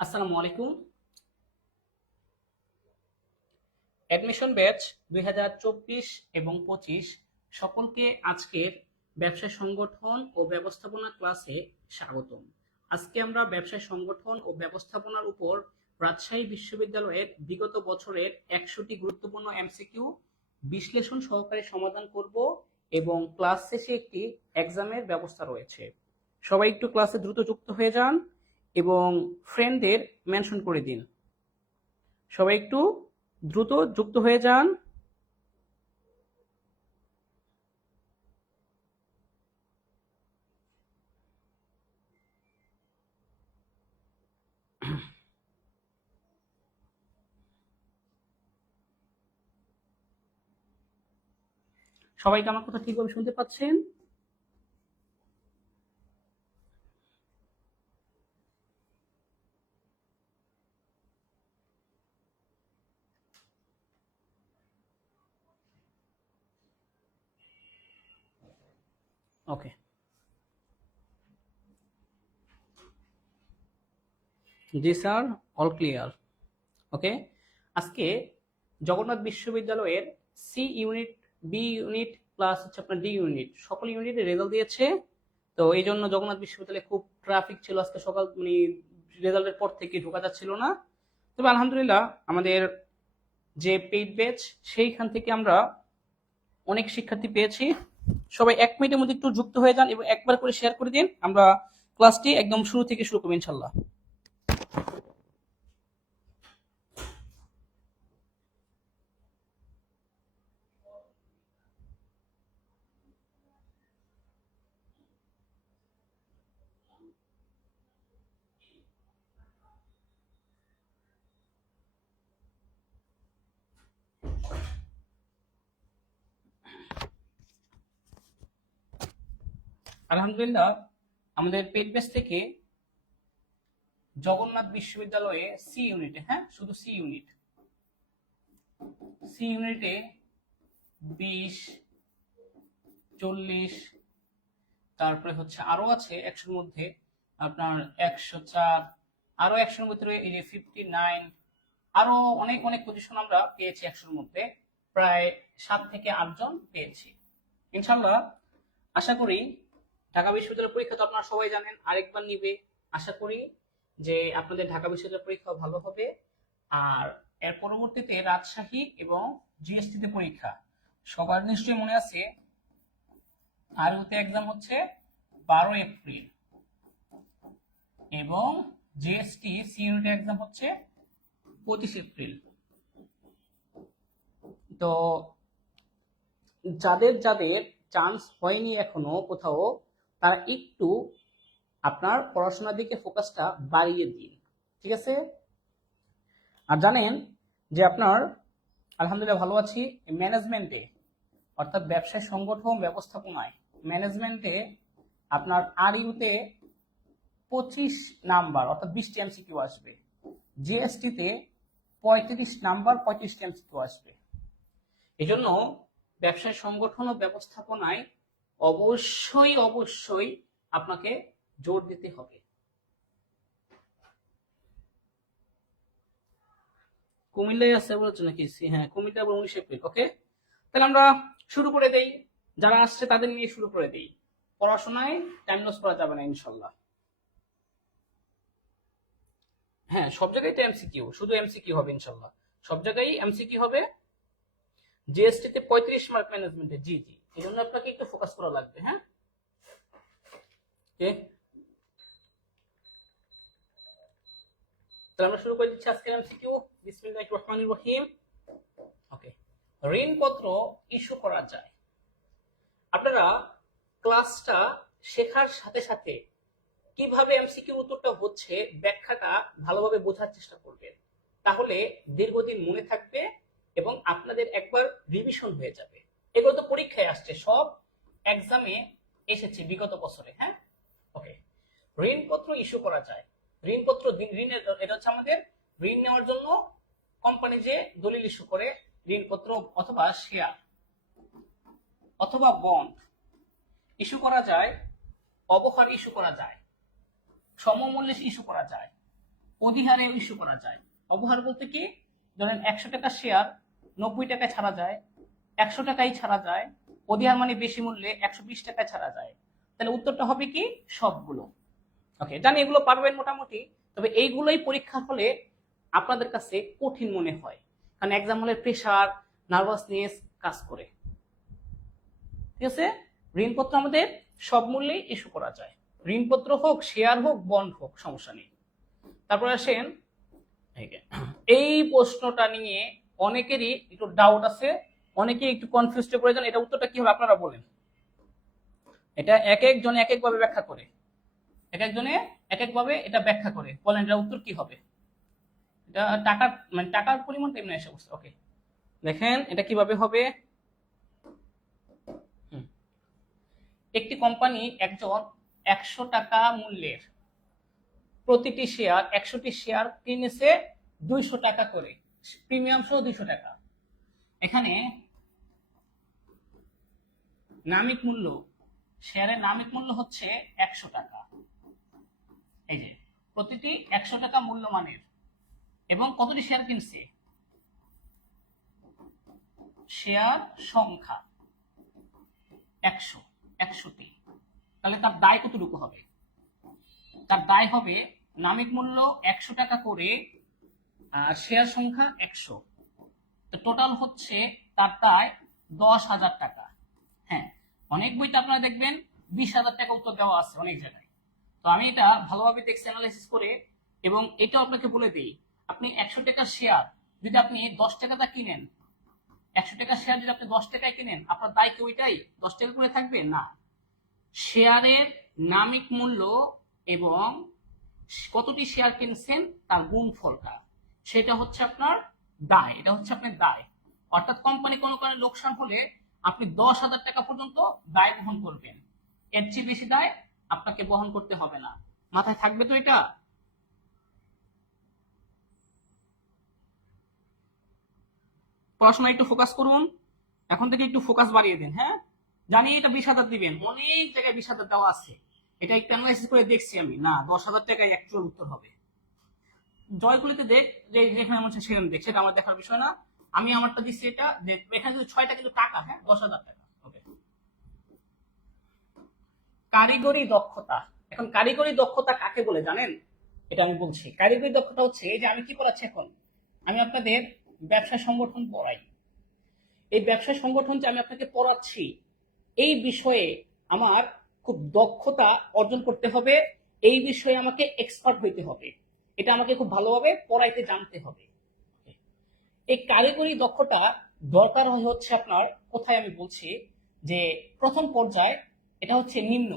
আসসালামু আলাইকুম। Admission batch 2024 এবং 25 সকলকে আজকের ব্যবসায় সংগঠন ও ব্যবস্থাপনা ক্লাসে স্বাগতম। আজকে আমরা ব্যবসায় সংগঠন ও ব্যবস্থাপনার উপর রাজশাহী বিশ্ববিদ্যালয়ের বিগত বছরের 100টি গুরুত্বপূর্ণ এমসিকিউ বিশ্লেষণ সহকারে সমাধান করব এবং ক্লাস শেষে একটি এক্সামের ব্যবস্থা রয়েছে। সবাই একটু ক্লাসে দ্রুত যুক্ত হয়ে যান এবং ফ্রেন্ডদের মেনশন করে দিন। সবাই একটু দ্রুত যুক্ত হয়ে যান। সবাইকে আমার কথা ঠিকভাবে শুনতে পাচ্ছেন? ওকে, জি স্যার, অল ক্লিয়ার। ওকে, আজকে জগন্নাথ বিশ্ববিদ্যালয়ের C unit, B unit plus হচ্ছে আপনার ডি ইউনিট, সকল ইউনিটের রেজাল্ট দিয়েছে। তো এই জন্য জগন্নাথ বিশ্ববিদ্যালয়ে খুব ট্রাফিক ছিল আজকে সকাল, মানে রেজাল্টের পর থেকে ঢোকা যাচ্ছিল না। তবে আলহামদুলিল্লাহ আমাদের যে পেইড ব্যাচ সেইখান থেকে আমরা অনেক শিক্ষার্থী পেয়েছি। সবাই 1 মিনিটের মধ্যে একটু যুক্ত হয়ে যান এবং একবার করে শেয়ার করে দিন। আমরা ক্লাসটি একদম শুরু থেকে শুরু করবো ইনশাল্লাহ। আলহামদুলিল্লাহ আমাদের পেইড ব্যাচ থেকে জগন্নাথ বিশ্ববিদ্যালয়ে সি ইউনিটে, হ্যাঁ শুধু সি ইউনিট, সি ইউনিটে 20, 40, তারপরে হচ্ছে আরো আছে 100-র মধ্যে আপনার 104, আরো 100-র মধ্যে এই যে 59, আরো অনেক অনেক পজিশন আমরা পেয়েছি 100-র মধ্যে, প্রায় 7 থেকে 8 জন পেয়েছি ইনশাল্লাহ। আশা করি ঢাকা বিশ্ববিদ্যালয়ের পরীক্ষা তো আপনারা সবাই জানেন, আরেকবার নিবে। আশা করি যে আপনাদের ঢাকা বিশ্ববিদ্যালয়ের পরীক্ষা ভালো হবে। আর এর পরবর্তীতে রাজশাহী এবং জিএসটি তে পরীক্ষা, সবার নিশ্চয়ই মনে আছে আরউতে এক্সাম হচ্ছে 12 এপ্রিল এবং জিএসটি সি ইউনিট এক্সাম হচ্ছে 25 এপ্রিল। তো যাদের যাদের চান্স হয়নি এখনো কোথাও, তারা একটু আপনার পড়াশোনার দিকে ফোকাসটা বাড়িয়ে দিন, ঠিক আছে? আর জানেন যে আপনার আলহামদুলিল্লাহ ভালো আছি ম্যানেজমেন্টে, অর্থাৎ ব্যবসায় সংগঠন ব্যবস্থাপনায় ম্যানেজমেন্টে আপনার আর ইউতে 25 নাম্বার অর্থাৎ 20টি এমসিকিউ আসবে, জিএসটিতে 35 নাম্বার 35টি এমসিকিউ আসবে। এই জন্য ব্যবসায় সংগঠন ও ব্যবস্থাপনায় অবশ্যই অবশ্যই আপনাকে জোর দিতে হবে। কুমিল্লায় আছে বলছো নাকি? হ্যাঁ, কুমিল্লা এবং 19 এপ্রিল। ওকে, তাহলে আমরা শুরু করে দেই, যারা আসছে তাদের নিয়ে শুরু করে দেই। পড়াশোনায় টাইম লস করা যাবে না ইনশাল্লাহ। হ্যাঁ, সব জায়গায় তো এমসিকিউ, শুধু এমসিকিউ হবে ইনশাল্লাহ, সব জায়গায় এমসিকিউ হবে। জিএসটি তে 35 মার্ক ম্যানেজমেন্টে, জি জি, এই জন্য আপনাকে একটু ফোকাস করা লাগবে। হ্যাঁ, ওকে, তাহলে আমরা শুরু করে দিচ্ছি আজকের এমসিকিউ। বিসমিল্লাহির রহমানির রহিম। ওকে, ঋণপত্র ইস্যু করা যায়। আপনারা ক্লাসটা শেখার সাথে সাথে কিভাবে এমসিকিউ উত্তরটা হচ্ছে ব্যাখ্যাটা ভালোভাবে বোঝার চেষ্টা করবেন, তাহলে দীর্ঘদিন মনে থাকবে এবং আপনাদের একবার রিভিশন হয়ে যাবে। এগুলো তো পরীক্ষায় আসছে, সব এক্সামে এসেছে বিগত বছরে। হ্যাঁ, ওকে, ঋণপত্র ইস্যু করা যায়। ঋণপত্র, ঋণের, এটা হচ্ছে আমাদের ঋণ নেওয়ার জন্য কোম্পানি যে দলিল ইস্যু করে, ঋণপত্র অথবা শেয়ার অথবা বন্ড ইস্যু করা যায়, অবহার ইস্যু করা যায়, সমমূল্যে ইস্যু করা যায়। অধিহারে ইস্যু করা যায়। অপহার বলতে কি, ধরেন 100 টাকা শেয়ার 90 টাকায় ছাড়া যায়, 100 টাকায় ছাড়া যায়, অধিহার মানে বেশি মূল্যে 120 টাকায় ছাড়া যায়। তাহলে উত্তরটা হবে কি, সবগুলো। ওকে, জানি এগুলো পারবেন মোটামুটি, তবে এইগুলোই পরীক্ষার হলে আপনাদের কাছে কঠিন মনে হয়, কারণ এক্সাম হলে প্রেশার, নার্ভাসনেস কাজ করে। ঠিক আছে, ঋণপত্র আমাদের সব মূল্যেই ইস্যু করা যায়, ঋণপত্র হোক, শেয়ার হোক, বন্ড হোক, সমস্যা নেই। তারপরে আসেন, এই প্রশ্নটা নিয়ে অনেকেরই একটু ডাউট আছে, অনেকে একটু কনফিউজড হয়ে পড়ে যান। এটা উত্তরটা কি হবে আপনারা বলেন। এটা এক একজনে এক একভাবে ব্যাখ্যা করে, এক একজনে এক একভাবে এটা ব্যাখ্যা করে, বলেন এটা উত্তর কি হবে। এটা টাকার মানে টাকার পরিমাণটা এমনি এসে বসছে। ওকে, দেখেন এটা কিভাবে হবে। একটি কোম্পানি একজন 100 টাকা মূল্যের প্রতিটি শেয়ার 100টি শেয়ার কিনেছে 200 টাকা করে, প্রিমিয়াম সহ 200 টাকা। এখানে নামিক মূল্য, শেয়ারের নামিক মূল্য হচ্ছে 100 টাকা। এই যে প্রতিটি 100 টাকা মূল্যমানের, এবং কতটি শেয়ার কিনছে, শেয়ার সংখ্যা 100টি। তাহলে তার দায় কতটুকু হবে, তার দায় হবে নামিক মূল্য 100 টাকা করে আর শেয়ার সংখ্যা 100, তো টোটাল হচ্ছে তার দায় 10,000 টাকা। হ্যাঁ, অনেক বইতে আপনারা দেখবেন 20,000 টাকা উত্তর দেওয়া আছে অনেক জায়গায়। তো আমি এটা ভালোভাবে দেখছি অ্যানালাইসিস করে, এবং এটাও আপনাকে বলে দিই, আপনি 100 টাকা শেয়ার যদি আপনি 10 টাকাটা কিনেন, 100 টাকা শেয়ার যদি আপনি 10 টাকায় কিনেন, আপনার দায় কি ওইটাই 10 টাকা করে থাকবে না। শেয়ারের নামিক মূল্য এবং কতটি শেয়ার কিনছেন তার গুণফলটা, সেটা হচ্ছে আপনার দায়, এটা হচ্ছে আপনার দায়। অর্থাৎ কোম্পানি কোনো কারণে লোকসান হলে আপনি 10,000 টাকা পর্যন্ত দায় বহন করবেন, এর চেয়ে বেশি দায় আপনাকে বহন করতে হবে না। মাথায় থাকবে তো এটা। পড়াশোনা একটু ফোকাস করুন, এখন থেকে একটু ফোকাস বাড়িয়ে দিন। হ্যাঁ, জানি এটা 20,000 দিবেন, অনেক জায়গায় 20,000 দেওয়া আছে, এটা একটু অ্যানালাইসিস করে দেখছি আমি, না 10,000 টাকায় অ্যাকচুয়াল উত্তর হবে। জয়গুলিতে দেখ যে যেখানে মনে হচ্ছে সেখানে দেখ, সেটা আমার দেখার বিষয় না। আমি আমারটা দিচ্ছি এটা, এখানে কিন্তু 6টা কিন্তু টাকা, হ্যাঁ 10,000 টাকা। ওকে, কারিগরি দক্ষতা। এখন কারিগরি দক্ষতা কাকে বলে জানেন, এটা আমি বলছি। কারিগরি দক্ষতা হচ্ছে এই যে আমি কি পড়াচ্ছি এখন, আমি আপনাদের ব্যবসা সংগঠন পড়াই। এই ব্যবসা সংগঠন যে আমি আপনাকে পড়াচ্ছি, এই বিষয়ে আমার খুব দক্ষতা অর্জন করতে হবে, এই বিষয়ে আমাকে এক্সপার্ট হইতে হবে, এটা আমাকে খুব ভালোভাবে পড়াইতে জানতে হবে। এই কারিগরি দক্ষতা দরকার হচ্ছে আপনার কোথায়, আমি বলছি যে প্রথম পর্যায়ে এটা হচ্ছে নিম্ন,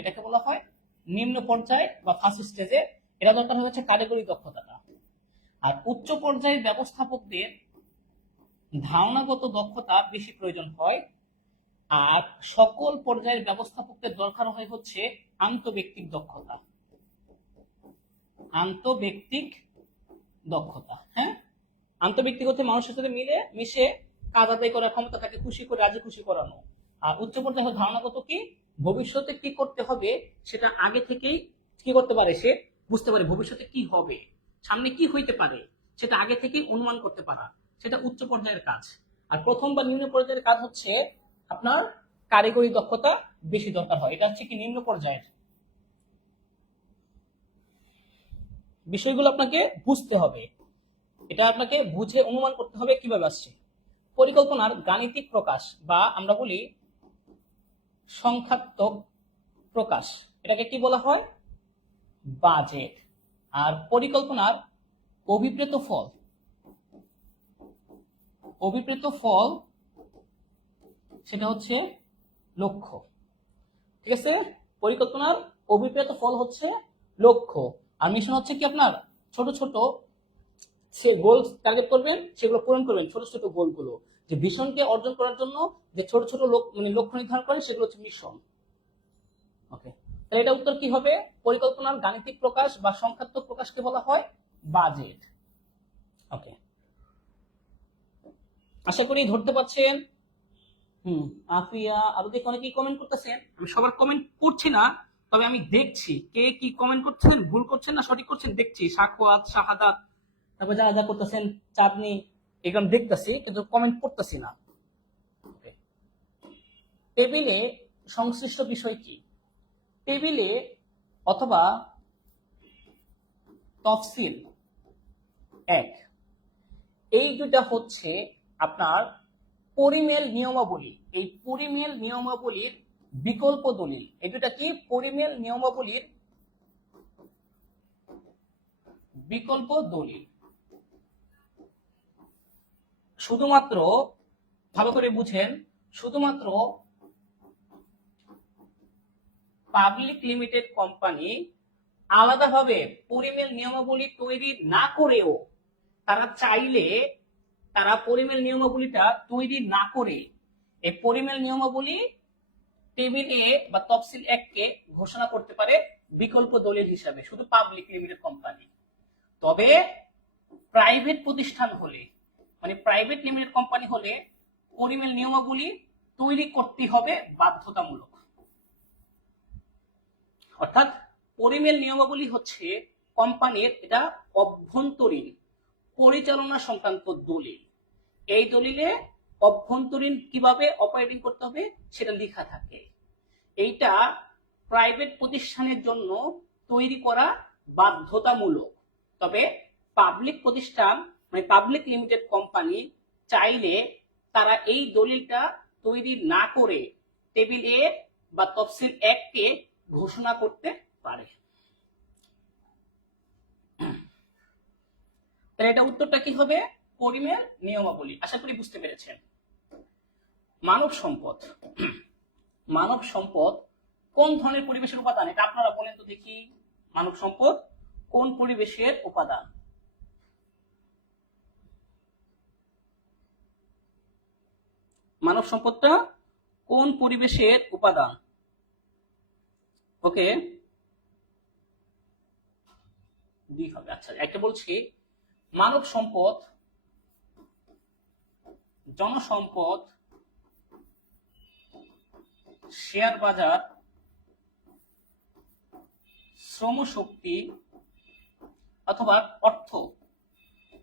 এটাকে বলা হয় নিম্ন পর্যায়ে বা ফার্স্ট স্টেজে, এটা দরকার হচ্ছে কারিগরি দক্ষতাটা। আর উচ্চ পর্যায়ের ব্যবস্থাপকদের ধারণাগত দক্ষতা বেশি প্রয়োজন হয়, আর সকল পর্যায়ের ব্যবস্থাপকদের দরকার হয় হচ্ছে আন্তঃব্যক্তিক দক্ষতা। আন্তঃব্যক্তিক দক্ষতা, হ্যাঁ, আন্তঃব্যক্তিক হচ্ছে মানুষের সাথে মিলে মিশে কাজ আদায় করার ক্ষমতা, তাকে খুশি করে রাজি খুশি করানো। আর উচ্চ পর্যায়ে ধারণাগত কি, ভবিষ্যতে কি করতে হবে সেটা আগে থেকেই কি করতে পারে, সে বুঝতে পারে ভবিষ্যতে কি হবে, সামনে কি হইতে পারে সেটা আগে থেকেই অনুমান করতে পারা, সেটা উচ্চ পর্যায়ের কাজ। আর প্রথম বা নিম্ন পর্যায়ের কাজ হচ্ছে আপনার কারিগরি দক্ষতা বেশি দরকার হয়, এটা হচ্ছে কি নিম্ন পর্যায়ের। বিষয়গুলো আপনাকে বুঝতে হবে, এটা আপনাকে বুঝে অনুমান করতে হবে কিভাবে আসছে। পরিকল্পনার গাণিতিক প্রকাশ বা আমরা বলি সংখ্যাত্মক প্রকাশ, এটাকে কি বলা হয়, বাজেট। আর পরিকল্পনার অভিপ্রেত ফল, সেটা হচ্ছে লক্ষ্য। ঠিক আছে, পরিকল্পনার অভিপ্রেত ফল হচ্ছে লক্ষ্য, আর মিশন হচ্ছে কি আপনার ছোট ছোট সে গোল টার্গেট করবেন, সেগুলো পূরণ করবেন, ছোট ছোট গোলগুলো, যে ভিশনকে অর্জন করার জন্য যে ছোট ছোট লক্ষ্য নির্ধারণ করেন, সেগুলো হচ্ছে মিশন। ওকে, তাহলে এটা উত্তর কি হবে, পরিকল্পনার গাণিতিক প্রকাশ বা সংখ্যাত্মক প্রকাশকে বলা হয় বাজেট। ওকে, আশা করি ধরতে পারছেন। আফিয়া আরো দেখে অনেকেই কমেন্ট করতেছেন, আমি সবার কমেন্ট পড়ছি না, তবে আমি দেখছি কে কি কমেন্ট করছেন, ভুল করছেন না সঠিক করছেন দেখছি। সাকওয়াত, শাহাদা, তারপর যা যা করতেছেন, চাঁদনি, এগুলো দেখতেছি কিন্তু কমেন্ট করতেছি না। টেবিলে সংশ্লিষ্ট বিষয় কি? টেবিলে অথবা তফসিল এক, এই দুটা হচ্ছে আপনার পরিমেল নিয়মাবলী। এই পরিমেল নিয়মাবলীর বিকল্প দলিল। এই দুটা কি? পরিমেল নিয়মাবলীর বিকল্প দলিল। শুধুমাত্র ভালো করে বুঝেন, শুধুমাত্র পাবলিক লিমিটেড কোম্পানি আলাদাভাবে পরিমেল নিয়মাবলী তৈরি না করেও তারা চাইলে তারা পরিমেল নিয়মাবলীটা তৈরি না করে এই পরিমেল নিয়মাবলী টেবিল এ বা তফসিল 1 কে ঘোষণা করতে পারে বিকল্প দলিল হিসাবে, শুধু পাবলিক লিমিটেড কোম্পানি। তবে প্রাইভেট প্রতিষ্ঠান হলে, মানে প্রাইভেট লিমিটেড কোম্পানি হলে পরিমেল নিয়মাবলী তৈরি করতে হবে বাধ্যতামূলক। অর্থাৎ পরিমেল নিয়মাবলী হচ্ছে কোম্পানির এটা অভ্যন্তরীণ পরিচালনা সংক্রান্ত দলিল। এই দলিলে অভ্যন্তরীণ কিভাবে অপারেটিং করতে হবে সেটা লেখা থাকে। এইটা প্রাইভেট প্রতিষ্ঠানের জন্য তৈরি করা বাধ্যতামূলক। তবে পাবলিক প্রতিষ্ঠান মানে পাবলিক লিমিটেড কোম্পানি চাইলে তারা এই দলিলটা তৈরি না করে টেবিল এ বা তফসিল 1 কে ঘোষণা করতে পারে। তাহলে এটা উত্তরটা কি হবে? পরিমেল নিয়মাবলী। আশা করি বুঝতে পেরেছেন। মানব সম্পদ, মানব সম্পদ কোন ধরনের পরিবেশের উপাদান? এটা আপনারা বলেন তো দেখি। মানব সম্পদ কোন পরিবেশের উপাদান? মানব সম্পদটা কোন পরিবেশের উপাদান? ওকে, দুই হবে। আচ্ছা, একটা বলছি, মানব সম্পদ, জনসম্পদ, শেয়ার বাজার, শ্রমশক্তি অথবা অর্থ,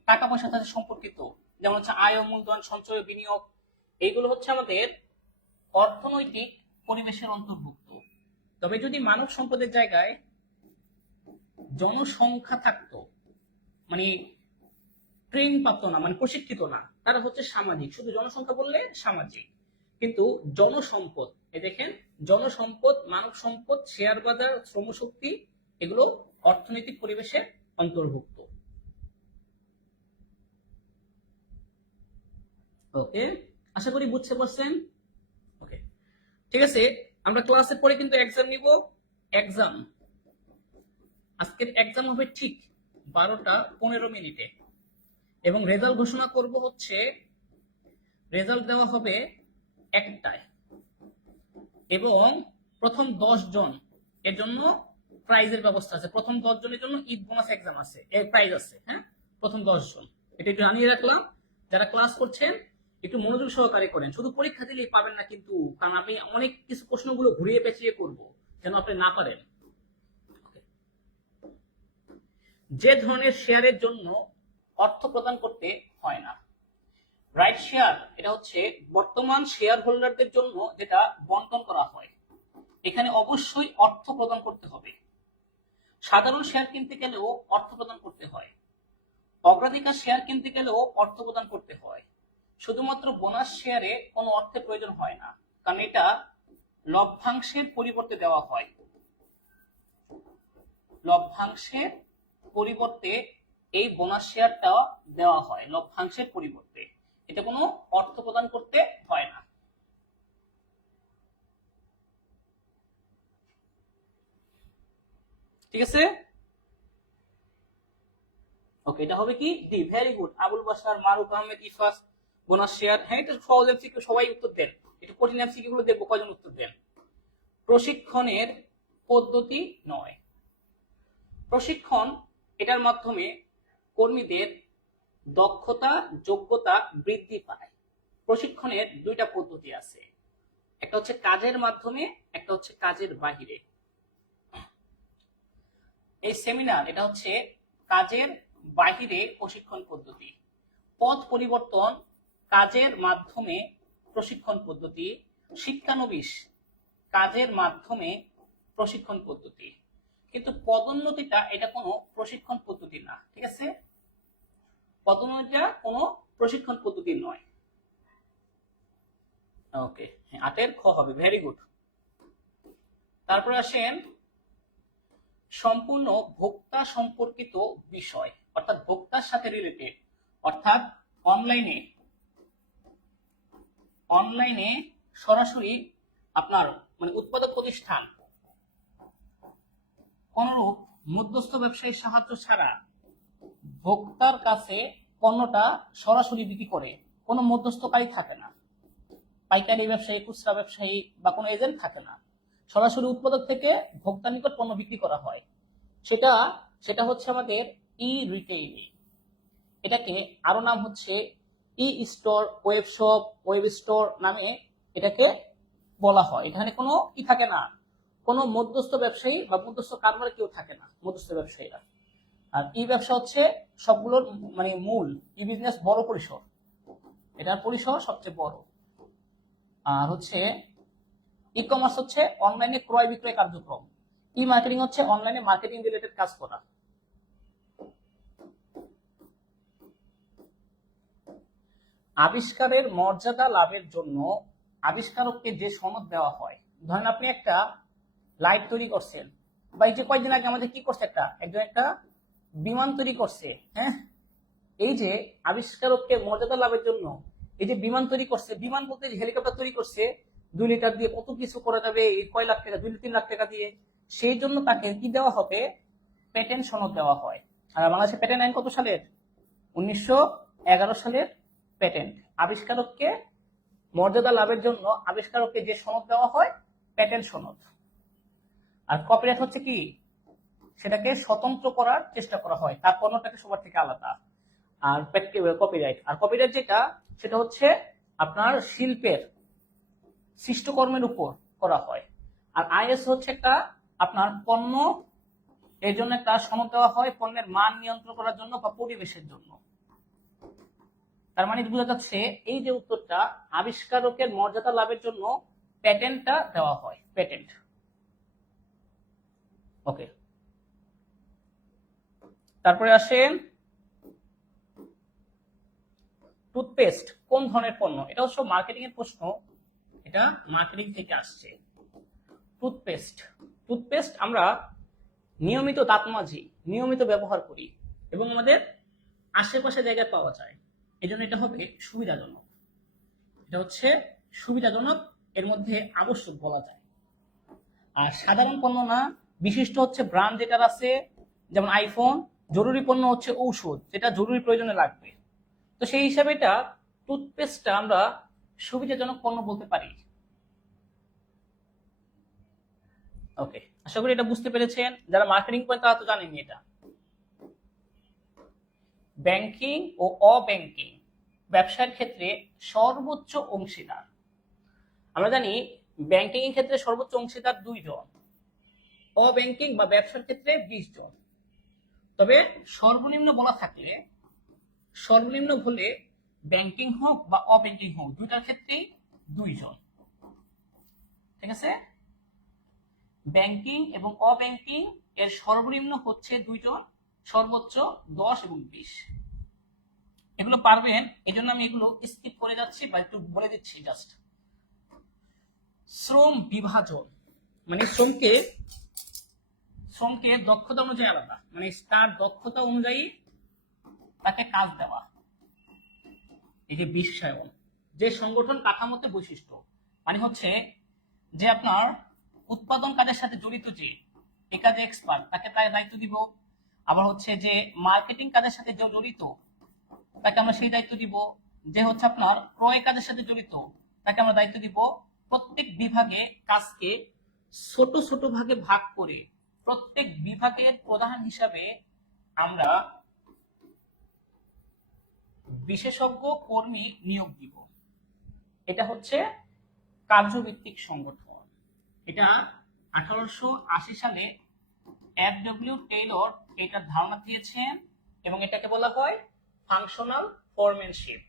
টাকা পয়সার সাথে সম্পর্কিত, যেমন হচ্ছে আয়, মূলধন, সঞ্চয়, বিনিয়োগ, এইগুলো হচ্ছে আমাদের অর্থনৈতিক পরিবেশের অন্তর্ভুক্ত। তবে যদি মানব সম্পদের জায়গায় জনসংখ্যা থাকতো, মানে ট্রেন প্রাপ্ত না, মানে প্রশিক্ষিত না, তারা হচ্ছে সামাজিক। শুধু জনসংখ্যা বললে সামাজিক, কিন্তু জনসম্পদ, এই দেখেন, জনসম্পদ, মানব সম্পদ, শেয়ার বাজার, শ্রমশক্তি, এগুলো অর্থনৈতিক পরিবেশের অন্তর্ভুক্ত। ওকে, আশা করি বুঝতে পারছেন। ওকে, ঠিক আছে। আমরা ক্লাসের পরে কিন্তু এক্সাম নিব। এক্সাম, আজকের এক্সাম হবে ঠিক 12:15 এবং রেজাল্ট ঘোষণা করব হচ্ছে, রেজাল্ট দেওয়া হবে 1টায় এবং প্রথম 10 জন এর জন্য প্রাইজের ব্যবস্থা আছে। প্রথম 10 জনের জন্য ঈদ বোনাস এক্সাম আছে, এর প্রাইজ আছে। হ্যাঁ, প্রথম 10 জন, এটা একটু জানিয়ে রাখলাম। যারা ক্লাস করছেন একটু মনোযোগ সহকারে করেন, শুধু পরীক্ষা দিলেই পাবেন না কিন্তু, কারণ আমি অনেক কিছু প্রশ্নগুলো ঘুরিয়ে পেঁচিয়ে করব যেন আপনি না পারেন। যে ধরনের শেয়ারের জন্য অর্থ প্রদান করতে হয় না। রাইট শেয়ার, এটা হচ্ছে বর্তমান শেয়ার হোল্ডারদের জন্য যেটা বন্টন করা হয়, এখানে অবশ্যই অর্থ প্রদান করতে হবে। সাধারণ শেয়ার কিনতে গেলেও অর্থ প্রদান করতে হয়, অগ্রাধিকার শেয়ার কিনতে গেলেও অর্থ প্রদান করতে হয়। শুধুমাত্র বোনাস শেয়ারে কোনো অর্থের প্রয়োজন হয় না, কারণ এটা লভ্যাংশের পরিবর্তে দেওয়া হয়। লভ্যাংশের পরিবর্তে এই বোনাস শেয়ারটা দেওয়া হয়, লভ্যাংশের পরিবর্তে। এটা কোনো অর্থ প্রদান করতে হয় না। ঠিক আছে, ওকে, এটা হবে কি D. Very good, Abul Bashar, Maruf Ahmed, Ifas, bonus share. হ্যাঁ, এটা সহজ এমসিকিউ, সবাই উত্তর দেন। একটু কঠিন এমসিকিউ গুলো দেখবো কয়জন উত্তর দেন। প্রশিক্ষণের পদ্ধতি নয়। প্রশিক্ষণ, এটার মাধ্যমে কর্মীদের দক্ষতা, যোগ্যতা বৃদ্ধি পায়। প্রশিক্ষণের দুইটা পদ্ধতি আছে, একটা হচ্ছে কাজের মাধ্যমে, একটা হচ্ছে কাজের বাহিরে। এই সেমিনার এটা হচ্ছে কাজের বাহিরে প্রশিক্ষণ পদ্ধতি। পথ পরিবর্তন কাজের মাধ্যমে প্রশিক্ষণ পদ্ধতি। শিক্ষানবিশ কাজের মাধ্যমে প্রশিক্ষণ পদ্ধতি। কিন্তু পদোন্নতিটা এটা কোনো প্রশিক্ষণ পদ্ধতি না, ঠিক আছে? পদোন্নতিটা কোনো প্রশিক্ষণ পদ্ধতি নয়। ওকে, 8 খ হবে, ভেরি গুড। তারপরে আসেন সম্পূর্ণ ভোক্তা সম্পর্কিত বিষয়, অর্থাৎ ভোক্তার সাথে রিলেটেড, অর্থাৎ অনলাইনে সরাসরি আপনার মানে উৎপাদক প্রতিষ্ঠান কোনরূপ মধ্যস্থ ব্যবসায়ীর সাহায্য ছাড়া ভোক্তার কাছে পণ্যটা সরাসরি বিক্রি করে, কোনো মধ্যস্থকারী থাকে না, পাইকারি ব্যবসায়ী, খুচরা ব্যবসায়ী বা কোনো এজেন্ট থাকে না, সরাসরি উৎপাদক থেকে ভোক্তার নিকট পণ্য বিক্রি করা হয়, সেটা হচ্ছে আমাদের ই রিটেইলিং। এটাকে আরো নাম হচ্ছে e store, web shop, web store নামে এটাকে বলা হয়। এখানে কোনো কি থাকে না, কোনো মধ্যস্থ ব্যবসায়ী বা মধ্যস্থ কারবারে কেউ থাকে না, মধ্যস্থ ব্যবসায়ীরা। আর ই ব্যবসা হচ্ছে সবগুলোর মানে মূল, ই বিজনেস বড় পরিসর, এটার পরিসর সবচেয়ে বড়। আর হচ্ছে ই কমার্স হচ্ছে অনলাইনে ক্রয় বিক্রয় কার্যক্রম। ই মার্কেটিং হচ্ছে অনলাইনে মার্কেটিং রিলেটেড কাজ করা। আবিষ্কারের মর্যাদা লাভের জন্য আবিষ্কারককে যে সনদ দেওয়া হয়, ধরেন আপনি একটা লাইট তৈরি করছেন, বা এই যে কয়েকদিন আগে আমাদের কি করছে, একজন একটা বিমান তৈরি করছে, হ্যাঁ, এই যে আবিষ্কারককে মর্যাদা লাভের জন্য এই যে বিমান তৈরি করছে, বিমান বলতে হেলিকপ্টার তৈরি করছে, 2 লিটার দিয়ে কত কিছু করা যাবে, কয় লাখ টাকা, 2-3 লাখ টাকা দিয়ে, সেই জন্য তাকে কি দেওয়া হবে, পেটেন্ট সনদ দেওয়া হয়। আর বাংলাদেশের পেটেন্ট আইন কত সালের? 1911 সালের পেটেন্ট। আবিষ্কারককে মর্যাদা লাভের জন্য আবিষ্কারককে যে সনদ দেওয়া হয়, পেটেন্ট সনদ। আর কপিরাইট হচ্ছে কি, সেটাকে স্বতন্ত্র করার চেষ্টা করা হয়, তার পণ্যটাকে সবার থেকে আলাদা। আর কপিরাইট যেটা, সেটা হচ্ছে আপনার শিল্পের সৃষ্টকর্মের উপর করা হয়। আর আইএস হচ্ছে একটা আপনার পণ্য, এর জন্য একটা সনদ দেওয়া হয় পণ্যের মান নিয়ন্ত্রণ করার জন্য বা পরিবেশের জন্য। তার মানে বোঝা যাচ্ছে এই যে উত্তরটা, আবিষ্কারকের মর্যাদা লাভের জন্য প্যাটেন্টটা দেওয়া হয়, প্যাটেন্ট। ওকে, তারপরে আসেন টুথপেস্ট কোন ধরনের পণ্য? এটা অবশ্য মার্কেটিং এর প্রশ্ন, এটা মার্কেটিং থেকে আসছে। টুথপেস্ট আমরা নিয়মিত দাঁত মাজি, নিয়মিত ব্যবহার করি এবং আমাদের আশেপাশে জায়গায় পাওয়া যায়, এই জন্য এটা হবে সুবিধাজনক। এটা হচ্ছে সুবিধাজনক, এর মধ্যে আবশ্যক বলা যায়। আর সাধারণ পণ্য না, বিশিষ্ট হচ্ছে ব্র্যান্ড যেটার আছে, যেমন আইফোন। জরুরি পণ্য হচ্ছে ঔষধ, যেটা জরুরি প্রয়োজনে লাগবে। তো সেই হিসাবে এটা টুথপেস্টটা আমরা সুবিধাজনক পণ্য বলতে পারি। ওকে, আশা করি এটা বুঝতে পেরেছেন। যারা মার্কেটিং করেন তারা তো জানেনই এটা। ব্যাংকিং ও অব্যাংকিং ব্যবসার ক্ষেত্রে সর্বোচ্চ অংশীদার, আমরা জানি ব্যাংকিং এর ক্ষেত্রে সর্বোচ্চ অংশীদার 2 জন, অব্যাংকিং বা ব্যবসার ক্ষেত্রে 20 জন। তবে সর্বনিম্ন বলা থাকলে, সর্বনিম্ন হলে ব্যাংকিং হোক বা অব্যাংকিং হোক, দুটার ক্ষেত্রেই 2 জন, ঠিক আছে? ব্যাংকিং এবং অব্যাংকিং এর সর্বনিম্ন হচ্ছে 2 জন, সর্বোচ্চ 10 এবং 20। এগুলো পারবেন, এই জন্য আমি এগুলো স্কিপ করে যাচ্ছি বা একটু বলে দিচ্ছি জাস্ট। শ্রম বিভাজন মানে শ্রমকে দক্ষতা অনুযায়ী আলাদা, মানে তার দক্ষতা অনুযায়ী তাকে কাজ দেওয়া। এই যে বিশ্বায়ন, যে সংগঠন কাঠামোতে বৈশিষ্ট্য, মানে হচ্ছে যে আপনার উৎপাদন কাজের সাথে জড়িত, যে এই কাজে এক্সপার্ট, তাকে দায়িত্ব দিব। আবার হচ্ছে যে মার্কেটিং কাজের সাথে যে জড়িত, তাকে আমরা সেই দায়িত্ব দিব। যে হচ্ছে আপনার ক্রয় কাজের সাথে জড়িত, তাকে আমরা দায়িত্ব দিব। প্রত্যেক বিভাগে কাজকে ছোট ছোট ভাগে ভাগ করে প্রত্যেক বিভাগের প্রধান হিসাবে আমরা বিশেষজ্ঞ কর্মী নিয়োগ দিব। এটা হচ্ছে কার্যভিত্তিক সংগঠন। এটা 1880 সালে এফডব্লিউ টেইলর এটার ধারণা দিয়েছেন এবং এটাকে বলা হয় ফাংশনাল ফোরম্যানশিপ।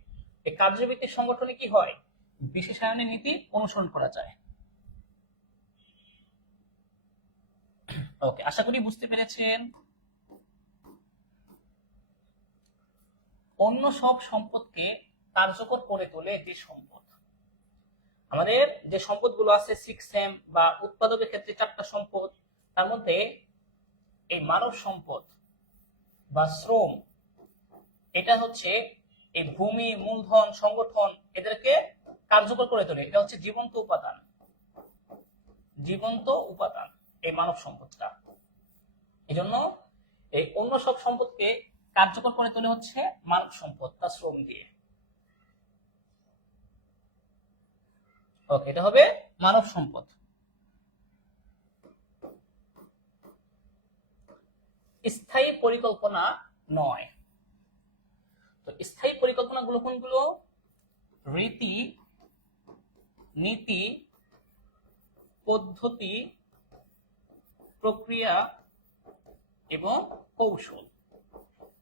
এই কার্যভিত্তিক সংগঠনে কি হয়, বিশেষায়নের নীতি অনুসরণ করা যায়। ওকে, আশা করি বুঝতে পেরেছেন। অন্য সব সম্পদকে কার্যকর করে তোলে যে সম্পদ, আমাদের যে সম্পদগুলো আছে 6M বা উৎপাদকের ক্ষেত্রে 4টা সম্পদ, তার মধ্যে এই মানব সম্পদ বা শ্রম, এটা হচ্ছে এই ভূমি, মূলধন, সংগঠন, এদেরকে কার্যকর করে তোলে। এটা হচ্ছে জীবন্ত উপাদান, জীবন্ত উপাদান এই মানব সম্পদটা। এই জন্য এই অন্য সব সম্পদকে কার্যকর করে তোলে হচ্ছে মানব সম্পদ তা শ্রম দিয়ে। ওকে, এটা হবে মানব সম্পদ। স্থায়ী পরিকল্পনা নয়। তো স্থায়ী পরিকল্পনাগুলো কোনগুলো? রীতি, নীতি, পদ্ধতি, প্রক্রিয়া এবং কৌশল।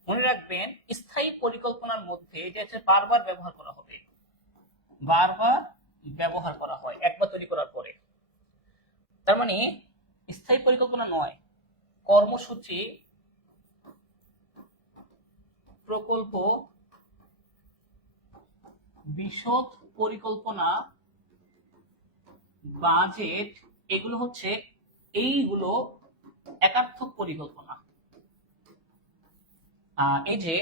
মনে রাখবেন, স্থায়ী পরিকল্পনার মধ্যে যেটা বারবার ব্যবহার করা হবে, বারবার ব্যবহার করা হয় একবার তৈরি করার পরে। তার মানে স্থায়ী পরিকল্পনা নয়, কর্মসূচি, প্রকল্প, বিশদ পরিকল্পনা, বাজেট, এগুলো হচ্ছে এইগুলো একার্থক পরিকল্পনা। এই যে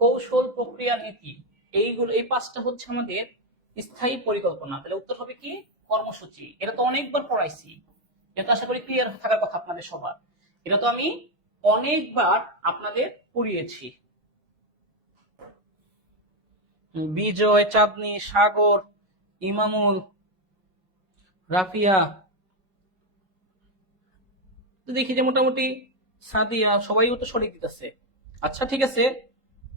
কৌশল, প্রক্রিয়া, নীতি, এইগুলো, এই 5টা হচ্ছে আমাদের স্থায়ী পরিকল্পনা। তাহলে উত্তর হবে কি? কর্মসূচি। এটা তো অনেকবার পড়াইছি, এটা তো আশা করি ক্লিয়ার থাকার কথা আপনাদের সবার। এটা তো আমি অনেকবার আপনাদের পড়িয়েছি। বিজয়, চাঁদনি, সাগর, ইমামুল, রাফিয়া, তো দেখি যে মোটামুটি সাদিয়া সবাই তো সঠিক দিতেছে। আচ্ছা ঠিক আছে,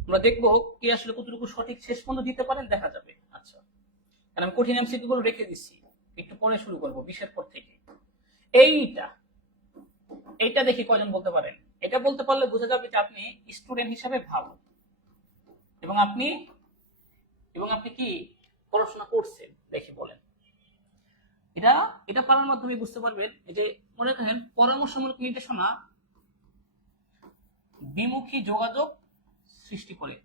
আমরা দেখবো কি আসলে কতটুকু সঠিক শেষ পর্যন্ত দিতে পারেন, দেখা যাবে। আচ্ছা, কারণ আমি কঠিন এমসিকিউ গুলো রেখে দিচ্ছি, একটু পরে শুরু করবো 20-এর পর থেকে। এইটা দেখি কয়জন বলতে পারেন। এটা বলতে পারলে বোঝা যাবে যে আপনি স্টুডেন্ট হিসাবে ভালো এবং আপনি কি পড়াশোনা করছেন। দেখি বলেন। এটা পারার মাধ্যমে বুঝতে পারবেন। এই যে মনে রাখেন, পরামর্শমূলক নির্দেশনা বিমুখী যোগাযোগ সৃষ্টি করে।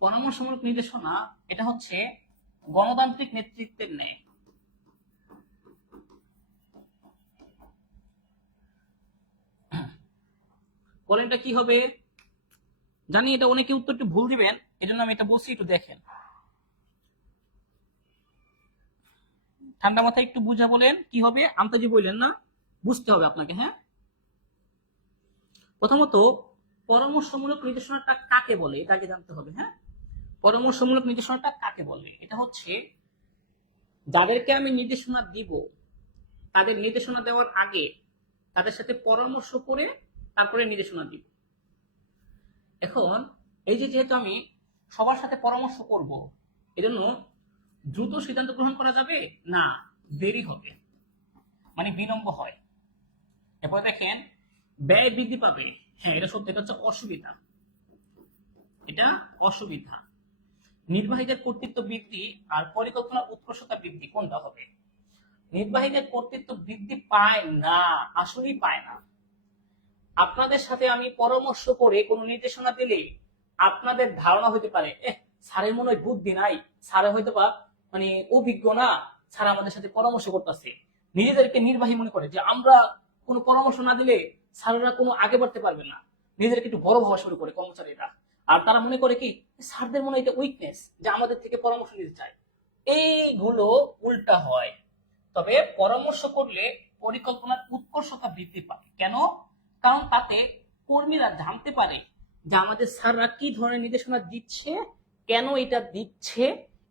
পরামর্শমূলক নির্দেশনা এটা হচ্ছে গণতান্ত্রিক নেতৃত্বের ন্যায়। বলেনটা কি হবে জানি, এটা অনেকে উত্তরটি ভুল দিবেন, এজন্য আমি এটা বলছি, একটু দেখেন। ঠান্ডা মাথায় একটু বুঝা বলেন কি হবে, আন্তাজি বললেন না, বুঝতে হবে আপনাকে। হ্যাঁ, প্রথমত পরামর্শমূলক নির্দেশনাটা কাকে বলে এটা আগে জানতে হবে। হ্যাঁ, পরামর্শমূলক নির্দেশনাটা কাকে বলে? এটা হচ্ছে যাদেরকে আমি নির্দেশনা দিব, তাদের নির্দেশনা দেওয়ার আগে তাদের সাথে পরামর্শ করে তারপরে নির্দেশনা দিব। এখন এই যে যেহেতু আমি সবার সাথে পরামর্শ করব, এজন্য দ্রুত সিদ্ধান্ত গ্রহণ করা যাবে না, দেরি হবে, মানে বিলম্ব হয়। এরপর দেখেন, ব্যয় বৃদ্ধি পাবে। হ্যাঁ, এটা সত্যি, এটা হচ্ছে অসুবিধা, এটা অসুবিধা। নির্বাহীদের কর্তৃত্ব বৃদ্ধি আর পরিকল্পনার উৎকর্ষতা বৃদ্ধি, কোনটা হবে? নির্বাহীদের কর্তৃত্ব বৃদ্ধি পায় না, আসলেই পায় না। আপনাদের সাথে আমি পরামর্শ করে কোনো নির্দেশনা দিলে আপনাদের ধারণা হতে পারে, স্যারের মনে হয় বুদ্ধি নাই, স্যার হয়তো বা মানে অভিজ্ঞ না, স্যার আমাদের সাথে পরামর্শ করতেছে। নিজেদেরকে নির্বাহী মনে করে যে আমরা কোনো পরামর্শ না দিলে স্যাররা কোনো আগে বাড়তে পারবে না, নিজেদেরকে একটু বড় ভাবা শুরু করে কর্মচারীরা। আর তারা মনে করে কি, স্যারদের মনে এটা উইকনেস, যে আমাদের থেকে পরামর্শ নিতে চায়। এইগুলো উল্টা হয়। তবে পরামর্শ করলে পরিকল্পনার উৎকর্ষতা বৃদ্ধি পায়। কেন? কারণ তাতে কর্মীরা জানতে পারে যে আমাদের স্যাররা কি ধরনের নির্দেশনা দিচ্ছে, কেন এটা দিচ্ছে,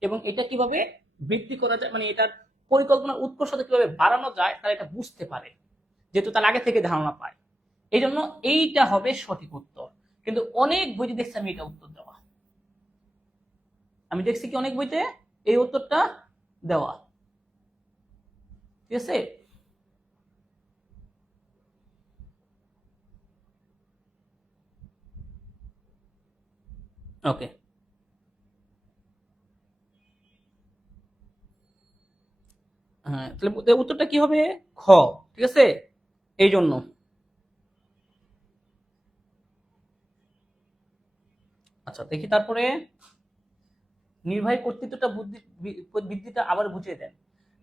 এবং এটা কিভাবে বৃদ্ধি করা যায়, মানে এটার পরিকল্পনার উৎকর্ষতা কিভাবে বাড়ানো যায়, তারা এটা বুঝতে পারে, যেহেতু তার আগে থেকে ধারণা পায়। এই জন্য এইটা হবে সঠিক উত্তর। কিন্তু অনেক বইতে দেখছি আমি এটা উত্তর দেওয়া, আমি দেখছি কি অনেক বইতে এই উত্তরটা দেওয়া। ঠিক আছে, ওকে, হ্যাঁ, তাহলে উত্তরটা কি হবে? খ। ঠিক আছে, এই জন্য। আচ্ছা দেখি তারপরে, নির্বাহী কর্তৃত্বটা বৃদ্ধিটা আবার বুঝিয়ে দেন।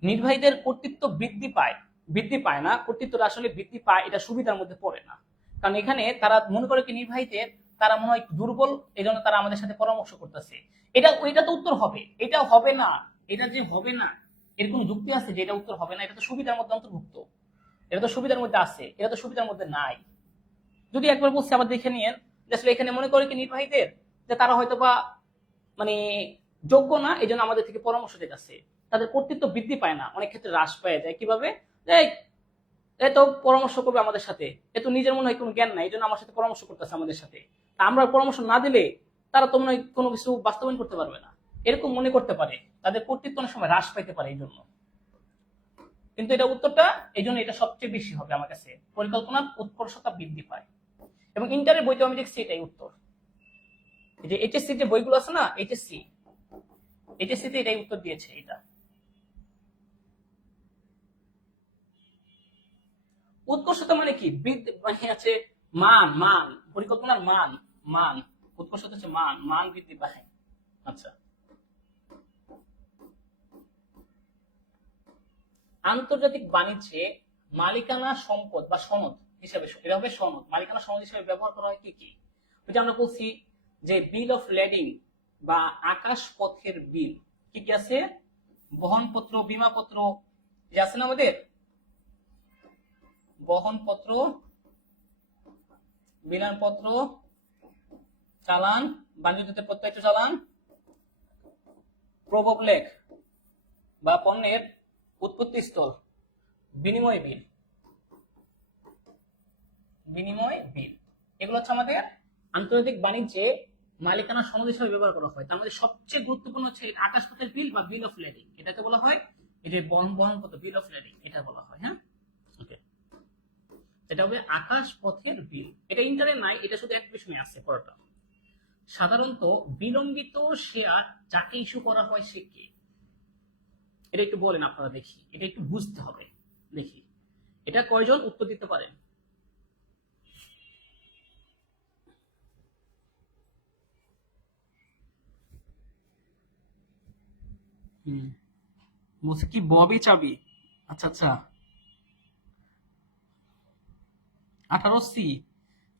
নির্বাহীদের কর্তৃত্ব বৃদ্ধি পায় না, কর্তৃত্বটা আসলে বৃদ্ধি পায়, এটা সুবিধার মধ্যে পড়ে না। কারণ এখানে তারা মনে করে কি নির্বাহীদের তারা মনে হয় দুর্বল, এই জন্য তারা আমাদের সাথে পরামর্শ করতেছে। ওইটা তো উত্তর হবে, এটা হবে না। এটা যে হবে না এর কোন যুক্তি আছে যে এটা উত্তর হবে না? এটা তো সুবিধার মধ্যে অন্তর্ভুক্ত, এটা তো সুবিধার মধ্যে আছে, এটা তো সুবিধার মধ্যে নাই। যদি একবার বলছি আবার দেখে নিয়েন, যে আসলে এখানে মনে করে কি নির্বাহীদের যে তারা হয়তো বা মানে যোগ্য না, এই জন্য আমাদের থেকে পরামর্শ চাইতেছে। তাদের কর্তৃত্ব বৃদ্ধি পায় না, অনেক ক্ষেত্রে হ্রাস পেয়ে যায়। কিভাবে? এত পরামর্শ করবে আমাদের সাথে, এত নিজের মনে হয় কোনো জ্ঞান নাই, এই জন্য আমার সাথে পরামর্শ করতেছে আমাদের সাথে। আমরা পরামর্শ না দিলে তারা তো মনে হয় কোনো কিছু বাস্তবায়ন করতে পারবে না, এরকম মনে করতে পারে। তাদের কর্তৃত্ব অনেক সময় হ্রাস পাইতে পারে এই জন্য। কিন্তু এটা উত্তরটা এই জন্য এটা সবচেয়ে বেশি হবে আমার কাছে, পরিকল্পনার উৎকর্ষতা বৃদ্ধি পায়। এবং ইন্টারের বইতে আমি দেখছি এটাই উত্তর। এই যে এইচএসসি যে বইগুলো আছে না, এইচএসসি তে এটাই উত্তর দিয়েছে। এটা উৎকর্ষতা মানে কি? মানে আছে মান পরিকল্পনার মান উৎকর্ষতা হচ্ছে মান বৃদ্ধি পায়। আচ্ছা, আন্তর্জাতিক বাণিজ্যে মালিকানা সম্পদ বা সনদ হিসাবে, এটা হবে সনদ, মালিকানা সনদ হিসাবে ব্যবহার করা হয় কি কি? ওই যে আমরা বলছি যে বিল অফ ল্যান্ডিং বা আকাশ পথের বিল, কি কি আছে? বহনপত্র, বীমাপত্র, যে আছে না আমাদের, বহনপত্র, বিলানপত্র, চালান, বাণিজ্যতে প্রত্যয়িত চালান, প্রবলেখ বা পণ্যের উৎপত্তি স্থল, বিনিময় বিল, এগুলো হচ্ছে আমাদের আন্তর্জাতিক বাণিজ্যে মালিকানা সনদ হিসেবে ব্যবহার করা হয়। তার মধ্যে সবচেয়ে গুরুত্বপূর্ণ হচ্ছে আকাশপথের বিল বা বিল অফ ল্যান্ডিং, এটাকে বলা হয় এই যে বহনপত্র, বিল অফ ল্যান্ডিং এটা বলা হয়। হ্যাঁ, ওকে, এটা হবে আকাশ পথের বিল। এটা ইন্টারে নাই, এটা শুধু এক বিষয়ে আছে পড়াটা। সাধারণত বিলম্বিত শেয়ার যাকে ইস্যু করা হয় সে কে? এটা একটু বলেন আপনারা, দেখি, এটা একটু বুঝতে হবে। দেখি এটা কয়জন উত্তর দিতে পারেন? বলছে কি ববি চাবি? আচ্ছা আচ্ছা, 18C।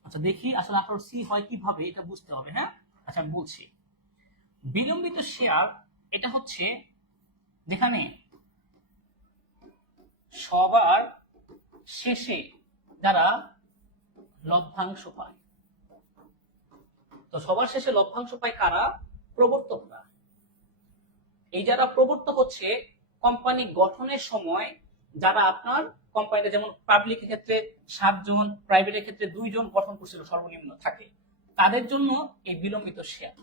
আচ্ছা দেখি আসলে 18C হয় কিভাবে, এটা বুঝতে হবে। হ্যাঁ, আচ্ছা আমি বলছি। বিলম্বিত শেয়ার এটা হচ্ছে যেখানে সবার শেষে যারা লভ্যাংশ পায়। তো সবার শেষে লভ্যাংশ পায় কারা? প্রবর্তকরা। এই যারা প্রবর্তক হচ্ছে কোম্পানি গঠনের সময় যারা আপনার কোম্পানিতে, যেমন পাবলিক ক্ষেত্রে 7 জন, প্রাইভেটের ক্ষেত্রে 2 জন গঠন করছিল সর্বনিম্ন থাকে, তাদের জন্য এই বিলম্বিত শেয়ার।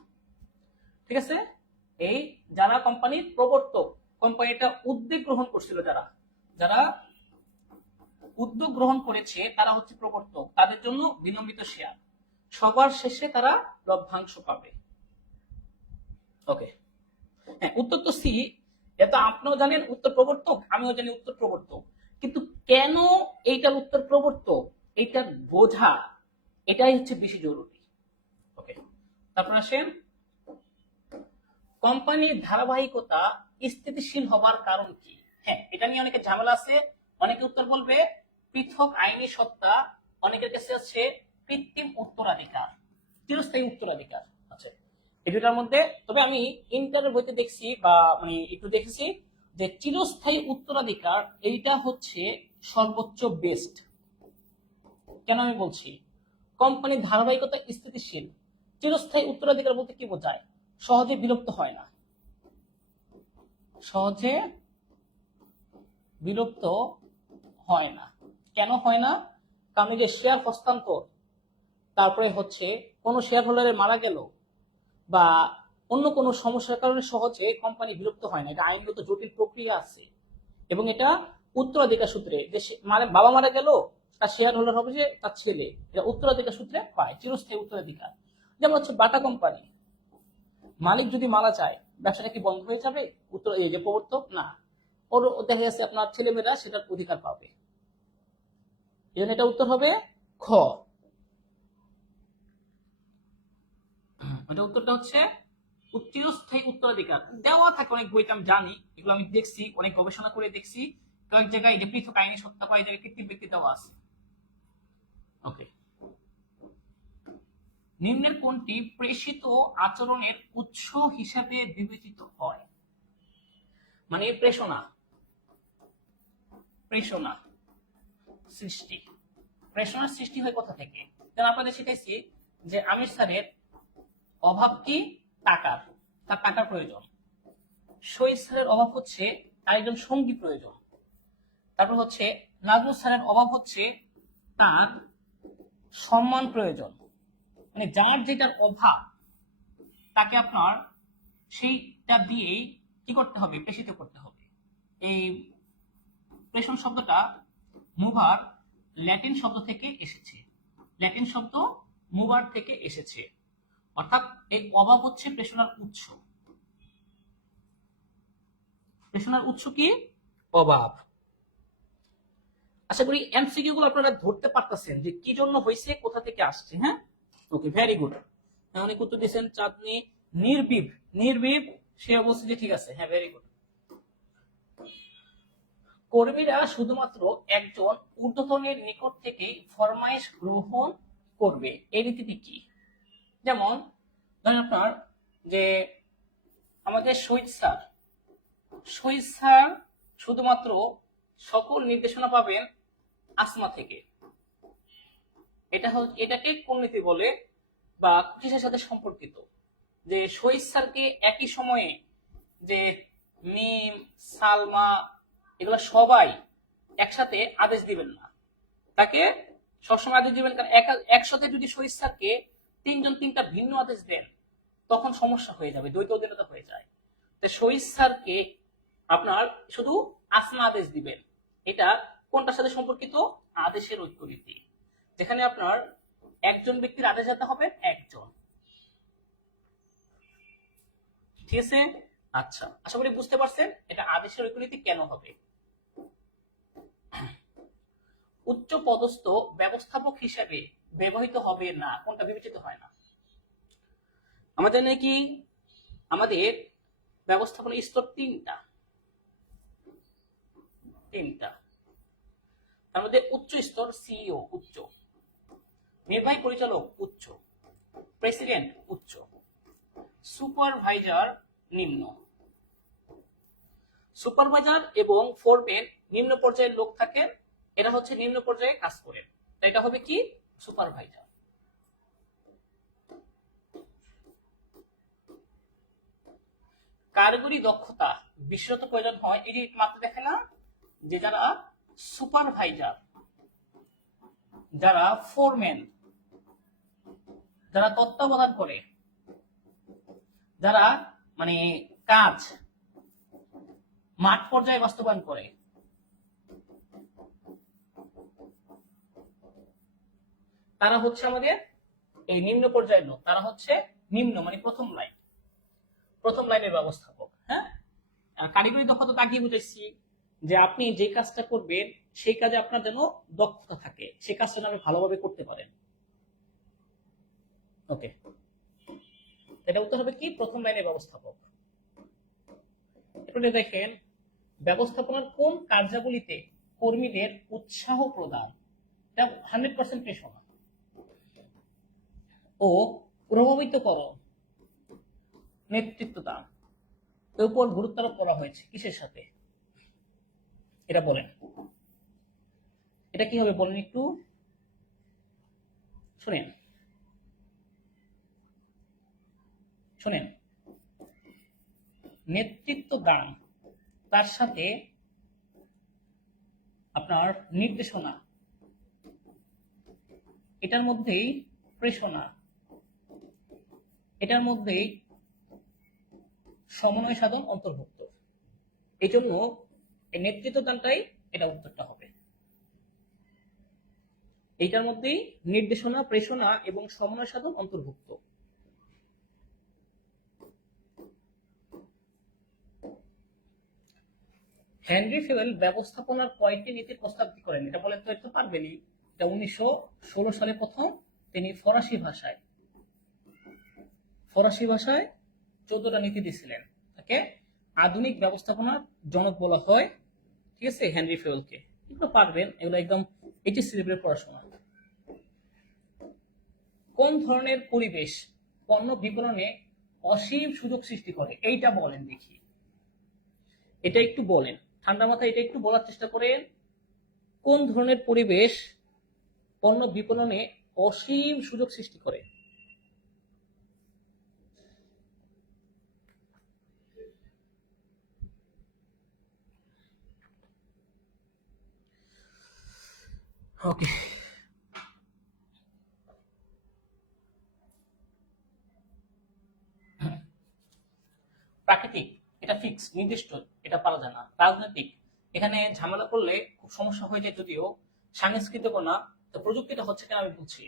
ঠিক আছে, এই যারা কোম্পানির প্রবর্তক, কোম্পানিটা উদ্যোগ গ্রহণ করছিল, যারা উদ্যোগ গ্রহণ করেছে তারা হচ্ছে প্রবর্তক, তাদের জন্য বিলম্বিত শেয়ার। সবার শেষে তারা লভ্যাংশ পাবে। ওকে, হ্যাঁ, উত্তর তো সি। এটা আপনিও জানেন উত্তর প্রবর্তক, আমিও জানি উত্তর প্রবর্তক, কিন্তু কেন এইটার উত্তর প্রবর্তক এইটা বোঝা, এটাই হচ্ছে বেশি জরুরি। ওকে, তারপর আসেন, কোম্পানির ধারাবাহিকতা স্থিতিশীল হবার কারণ কি? হ্যাঁ, এটা নিয়ে অনেকে ঝামেলা আছে। অনেকে উত্তর বলবে পৃথক আইনি সত্তা, অনেকের কাছে আছে কৃত্রিম উত্তরাধিকার, চিরস্থায়ী উত্তরাধিকার। আচ্ছা, এই দুটার মধ্যে তবে আমি ইন্টারের বইতে দেখছি বা মানে একটু দেখেছি যে চিরস্থায়ী উত্তরাধিকার এইটা হচ্ছে সর্বোচ্চ বেস্ট। কেন আমি বলছি? কোম্পানির ধারাবাহিকতা স্থিতিশীল, চিরস্থায়ী উত্তরাধিকার বলতে কি বোঝায়? সহজে বিলুপ্ত হয় না, সহজে বিলুপ্ত হয় না। কেন হয় না? কারণ যে শেয়ার হস্তান্তর, তারপরে হচ্ছে কোন শেয়ার হোল্ডারে মারা গেল বা অন্য কোনো সমস্যার কারণে সহজে কোম্পানি বিলুপ্ত হয় না, এটা আইনগত জটিল প্রক্রিয়া আছে। এবং এটা উত্তরাধিকার সূত্রে, যে বাবা মারা গেল, তার শেয়ার হোল্ডার হবে যে তার ছেলে, এটা উত্তরাধিকার সূত্রে পায়, চিরস্থায়ী উত্তরাধিকার। যেমন হচ্ছে বাটা কোম্পানি, মালিক যদি মারা যায় ব্যবসাটা কি বন্ধ হয়ে যাবে? উত্তর এই যে প্রবর্তক না, ওর দেখা যাচ্ছে আপনার ছেলেমেয়েরা সেটার অধিকার পাবে। এই জন্য এটা উত্তর হবে খ। এটা উত্তরটা হচ্ছে চিরস্থায়ী উত্তরাধিকার। দেওয়া থাকে অনেক বইতে, আমি জানি, এগুলো আমি দেখছি, অনেক গবেষণা করে দেখছি, কয়েক জায়গায় যে পৃথক আইনি সত্তা, কয়েক জায়গায় কৃত্রিম ব্যক্তি দেওয়া আছে। ওকে, নিম্নের কোনটি প্রেষিত আচরণের উৎস হিসাবে বিবেচিত হয়? মানে প্রেষণা, প্রেষণা সৃষ্টি, প্রেষণার সৃষ্টি হয় কোথা থেকে? যেন আপনাদের শিখাইছি যে আমির স্যারের অভাব কি? টাকার, তার টাকার প্রয়োজন। শহীদ স্যারের অভাব হচ্ছে তার একজন সঙ্গী প্রয়োজন। তারপর হচ্ছে নাজমুল স্যারের অভাব হচ্ছে তার সম্মান প্রয়োজন। মানে যার যেটার অভাব তাকে আপনার সেইটা দিয়েই কি করতে হবে? প্রেষিত করতে হবে। এই প্রেষণ শব্দটা মুভার ল্যাটিন শব্দ থেকে এসেছে, ল্যাটিন শব্দ মুভার থেকে এসেছে, অর্থাৎ এই অভাব হচ্ছে প্রেষণার উৎস। প্রেষণার উৎস কি? অভাব। আশা করি এমসিকিউ গুলো আপনারা ধরতে পারতেছেন যে কি জন্য হয়েছে, কোথা থেকে আসছে। হ্যাঁ, ওকে, ভেরি গুড। অনেক উত্তর দিয়েছেন। চাঁদনি নির্বিব, নির্বিব সে অবস্থিতি, ঠিক আছে, হ্যাঁ, ভেরি গুড। কর্মীরা শুধুমাত্র একজন ঊর্ধ্বতনের নিকট থেকে ফরমাইশ গ্রহণ করবে, এই রীতিটি কি? যেমন ধরেন আপনার যে আমাদের শহীদ স্যার, শহীদ স্যার শুধুমাত্র সকল নির্দেশনা পাবেন আসমা থেকে। এটাকে কোন নীতি বলে বা কিসের সাথে সম্পর্কিত? যে শহীদ স্যারকে একই সময়ে যে মিম, সালমা এগুলো সবাই একসাথে আদেশ দিবেন না, তাকে সবসময় আদেশ দিবেন। কারণ একসাথে যদি শহীদ স্যারকে তিনজন তিনটা ভিন্ন আদেশ দেন তখন সমস্যা হয়ে যাবে, দ্বৈত অধীনতা হয়ে যায়। তাই শহীদ স্যারকে আপনার শুধু আসমা আদেশ দিবেন। এটা কোনটার সাথে সম্পর্কিত? আদেশের ঐক্যনীতি, যেখানে আপনার একজন ব্যক্তির আদেশ দিতে হবে একজন। ঠিক আছে, আচ্ছা, আশা করি বুঝতে পারছেন এটা আদেশের ঐক্যনীতি কেন হবে। উচ্চ পদস্থ ব্যবস্থাপক হিসেবে ব্যবহৃত হবে না, কোনটা বিবেচিত হয় না? আমাদের নাকি আমাদের ব্যবস্থাপনা স্তর তিনটা, তার মধ্যে উচ্চ স্তর সিইও উচ্চ, নির্বাহী পরিচালক উচ্চ, প্রেসিডেন্ট উচ্চ, সুপারভাইজার নিম্ন। সুপারভাইজার এবং ফোরম্যান নিম্ন পর্যায়ের লোক থাকেন, এরা হচ্ছে নিম্ন পর্যায়ে কাজ করেন, এটা হবে কি? সুপারভাইজার। কারিগরি দক্ষতা বিশেষত প্রয়োজন হয়, এই যে মাত্র দেখে না যে যারা সুপারভাইজার, যারা ফোরম্যান, যারা তত্ত্বাবধান করে, যারা মানে কাজ মাঠ পর্যায়ে বাস্তবায়ন করে, তারা হচ্ছে আমাদের এই নিম্ন পর্যায়ের লোক। তারা হচ্ছে নিম্ন মানে প্রথম লাইন, প্রথম লাইনের ব্যবস্থাপক। হ্যাঁ, কারিগরি দক্ষতা তাকিয়ে বুঝেছি যে আপনি যে কাজটা করবেন সেই কাজে আপনার যেন দক্ষতা থাকে, সেই কাজটা যেন আপনি ভালোভাবে করতে পারেন। ওকে, এটা উত্তর হবে কি? প্রথম লাইনের ব্যবস্থাপক। এরপরে দেখেন ব্যবস্থাপনার কোন কার্যাবলীতে কর্মীদের উৎসাহ প্রদান, এটা 100% পেশনা ও প্রভাবিত করণ, নেতৃত্ব দান এর উপর গুরুত্ব আরোপ করা হয়েছে, কিসের সাথে? এটা বলেন, এটা কি হবে বলেন একটু শুনেন, শুনেন। নেতৃত্ব দান, তার সাথে আপনার নির্দেশনা, এটার মধ্যেই প্রেষণা, এটার মধ্যেই সমন্বয় সাধন অন্তর্ভুক্ত। এই জন্য এই নেতৃত্ব দানটাই এটা উত্তরটা হবে। এইটার মধ্যেই নির্দেশনা, প্রেষণা এবং সমন্বয় সাধন অন্তর্ভুক্ত। হেনরি ফেওয়েল ব্যবস্থাপনার কয়েকটি নীতির প্রস্তাব করেন, এটা বলেন তো, এটা পারবেনই। এটা 1916 সালে প্রথম তিনি ফরাসি ভাষায় 14টা নীতি দিয়েছিলেন। তাকে আধুনিক ব্যবস্থাপনার জনক বলা হয়, ঠিক আছে, হেনরি ফেওয়েলকে। এগুলো পারবেন, এগুলো একদম এইচএস লেভেলের পড়াশোনা। কোন ধরনের পরিবেশ পণ্য বিপণনে অসীম সুযোগ সৃষ্টি করে, এইটা বলেন দেখি। এটা একটু বলেন ঠান্ডা মাথায়, এটা একটু বলার চেষ্টা করেন। কোন ধরনের পরিবেশ পণ্য বিপণনে অসীম সুযোগ সৃষ্টি করে? ওকে, প্রাকৃতিক, এটা ফিক্স, নির্দিষ্ট, এটা পারা যায় না। রাজনৈতিক, এখানে ঝামেলা করলে খুব সমস্যা হয়ে যায় যদিও। সাংস্কৃতিক না, তো প্রযুক্তিটা হচ্ছে কেন আমি বলছি।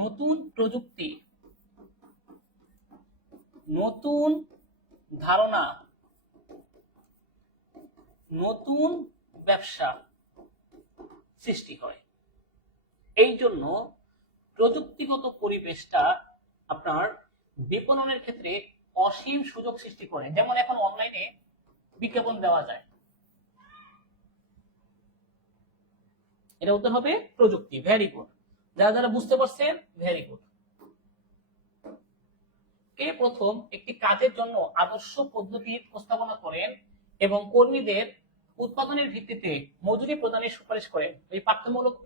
নতুন প্রযুক্তি, নতুন ধারণা, নতুন ব্যবসা সৃষ্টি হয়। এই জন্য প্রযুক্তিগত পরিবেশটা আপনার বিপণনের ক্ষেত্রে অসীম সুযোগ সৃষ্টি করে। যেমন এখন অনলাইনে বিজ্ঞাপন দেওয়া যায়, এটা উত্তর হবে প্রযুক্তি। ভেরি গুড, যারা যারা বুঝতে পারছেন ভেরি গুড। কে প্রথম একটি কাজের জন্য আদর্শ পদ্ধতির প্রস্তাবনা করেন এবং কর্মীদের উৎপাদনের ভিত্তিতে মজুরি প্রদানের সুপারিশ করেন? এই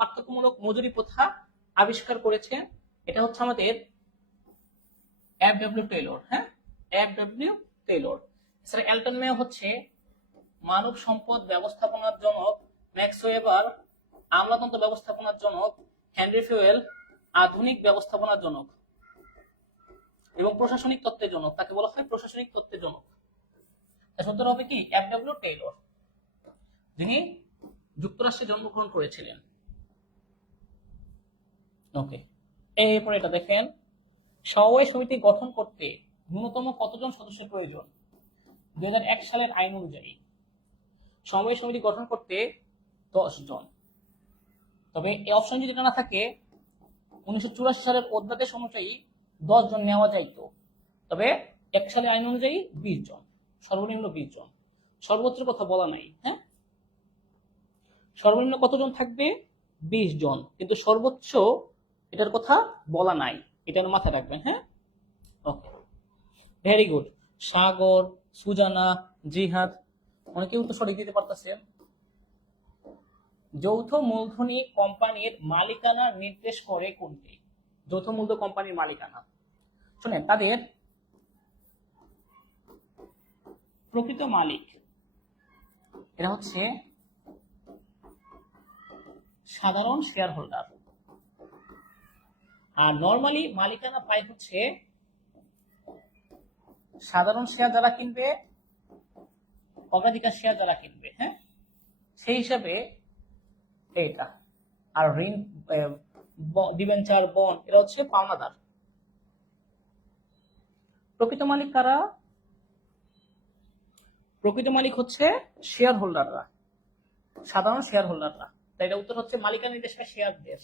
পার্থক্যমূলক মজুরি প্রথা আবিষ্কার করেছেন, এটা হচ্ছে আমাদের এফ.ডব্লিউ. টেইলর। হ্যাঁ, এফ.ডব্লিউ. টেইলর। এছাড়া এলটন মেও হচ্ছে মানব সম্পদ ব্যবস্থাপনার জনক, ম্যাক্স ওয়েবার আমলাতন্ত্র ব্যবস্থাপনার জনক, হেনরি ফেওয়েল আধুনিক ব্যবস্থাপনার জনক এবং প্রশাসনিক তত্ত্বের জনক। তাকে বলা হয় প্রশাসনিক তত্ত্বের জনক। উত্তর হবে কি এফ.ডব্লিউ. টেইলর, যিনি যুক্তরাষ্ট্রে জন্মগ্রহণ করেছিলেন। ওকে, এরপর এটা দেখেন, সমবায় সমিতি গঠন করতে ন্যূনতম কতজন সদস্যের প্রয়োজন? 2001 সালের আইন অনুযায়ী সমবায় সমিতি গঠন করতে 10 জন। তবে এই অপশন যদি না থাকে 1984 সালের অধ্যাদেশ অনুযায়ী 10 জন নেওয়া যাইতো। তবে 1 সালের আইন অনুযায়ী 20 জন, সর্বনিম্ন 20 জন, সর্বোচ্চ কথা বলা নাই। হ্যাঁ, সর্বনিম্ন কতজন থাকবে? 20 জন, কিন্তু সর্বোচ্চ এটার কথা বলা নাই, এটা মাথায় রাখবেন। হ্যাঁ, ওকে, ভেরি গুড। সাগর, সুজানা, জিহাদ, অনেকেই উত্তর সঠিক দিতে পারতেছেন। যৌথ মূলধনী কোম্পানির মালিকানা নির্দেশ করে কোনটি? যৌথ মূলধনী কোম্পানির মালিকানা, শুনেন, তাদের প্রকৃত মালিক এরা হচ্ছে সাধারণ শেয়ার হোল্ডার, আর নরমালি মালিকানা পায় হচ্ছে সাধারণ শেয়ার যারা কিনবে, অগ্রাধিকার শেয়ার যারা কিনবে। হ্যাঁ, সেই হিসাবে এইটা। আর ঋণ, ডিবেঞ্চার, বন্ড, এরা হচ্ছে পাওনাদার। প্রকৃত মালিক কারা? প্রকৃত মালিক হচ্ছে শেয়ার হোল্ডাররা, সাধারণ শেয়ার হোল্ডাররা। তাই এটা উত্তর হচ্ছে মালিকানা নির্দেশে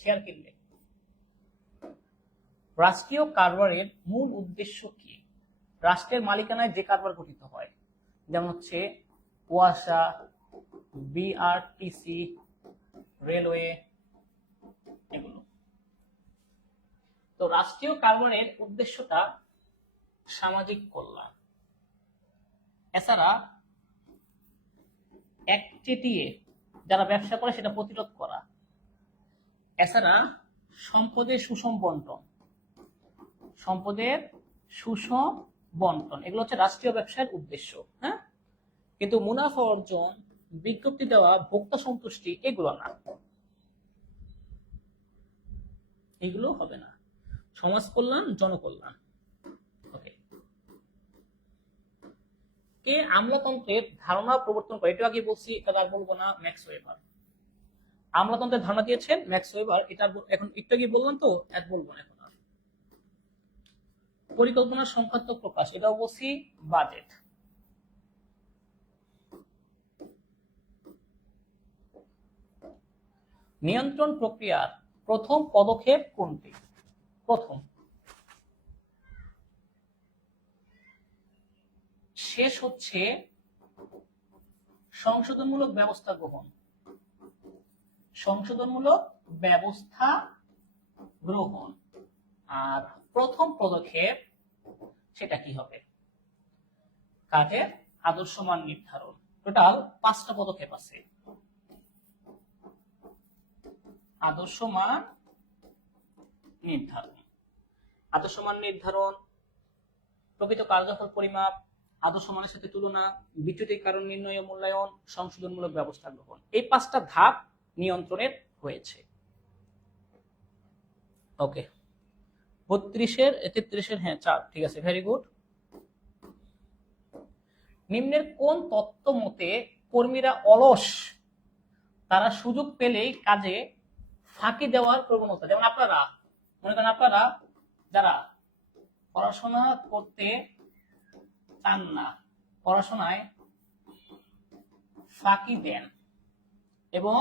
শেয়ার কিনবে। রাষ্ট্রীয় কারবারের মূল উদ্দেশ্য কি? রাষ্ট্রের মালিকানায় যে কারবার গঠিত হয়, যেমন হচ্ছে ওয়াসা, বিআরটিসি, রেলওয়ে, এগুলো। তো রাষ্ট্রীয় কারবারের উদ্দেশ্যটা সামাজিক কল্যাণ। এছাড়া একচেটিয়া যারা ব্যবসা করে সেটা প্রতিরোধ করা। এছাড়া সম্পদের সুষম বন্টন, এগুলো হচ্ছে রাষ্ট্রীয় ব্যবসার উদ্দেশ্য। হ্যাঁ, কিন্তু মুনাফা অর্জন, বিজ্ঞপ্তি দেওয়া, ভোক্তা সন্তুষ্টি, এগুলো না, এগুলো হবে না। সমাজ কল্যাণ, জনকল্যাণ। ওকে, কে আমলাতন্ত্রের ধারণা প্রবর্তন করে? এটা আগে বলছি, এটা আর বলবো না। ম্যাক্স ওয়েবার আমলাতন্ত্রের ধারণা দিয়েছেন, ম্যাক্স ওয়েবার। এটা এখন একটু আগে বললাম তো, এক বলবো না এখন আর। পরিকল্পনার সংখ্যাত্মক প্রকাশ, এটাও বলছি, বাজেট। নিয়ন্ত্রণ প্রক্রিয়ার প্রথম পদক্ষেপ কোনটি? প্রথম। শেষ হচ্ছে সংশোধনমূলক ব্যবস্থা গ্রহণ। সংশোধনমূলক ব্যবস্থা গ্রহণ। আর প্রথম পদক্ষেপ সেটা কি হবে? কাজের আদর্শ মান নির্ধারণ। টোটাল 5টা পদক্ষেপ আছে। আদর্শ মান নির্ধারণ, আদর্শ মান নির্ধারণ, প্রকৃত কার্যফল পরিমাপ, আদর্শ মানের সাথে তুলনা, বিচ্যুতির কারণ নির্ণয় ও মূল্যায়ন, সংশোধনমূলক ব্যবস্থা গ্রহণ। এই 5টা ধাপ নিয়ন্ত্রণের হয়েছে। ওকে, 32-এর 33-এর হ্যাঁ 4, ঠিক আছে, ভেরি গুড। নিম্নের কোন তত্ত্ব মতে কর্মীরা অলস, তারা সুযোগ পেলেই কাজে ফাঁকি দেওয়ার প্রবণতা? যেমন আপনারা মনে করেন, আপনারা যারা পড়াশোনা করতে চান না, পড়াশোনায় ফাঁকি দেন এবং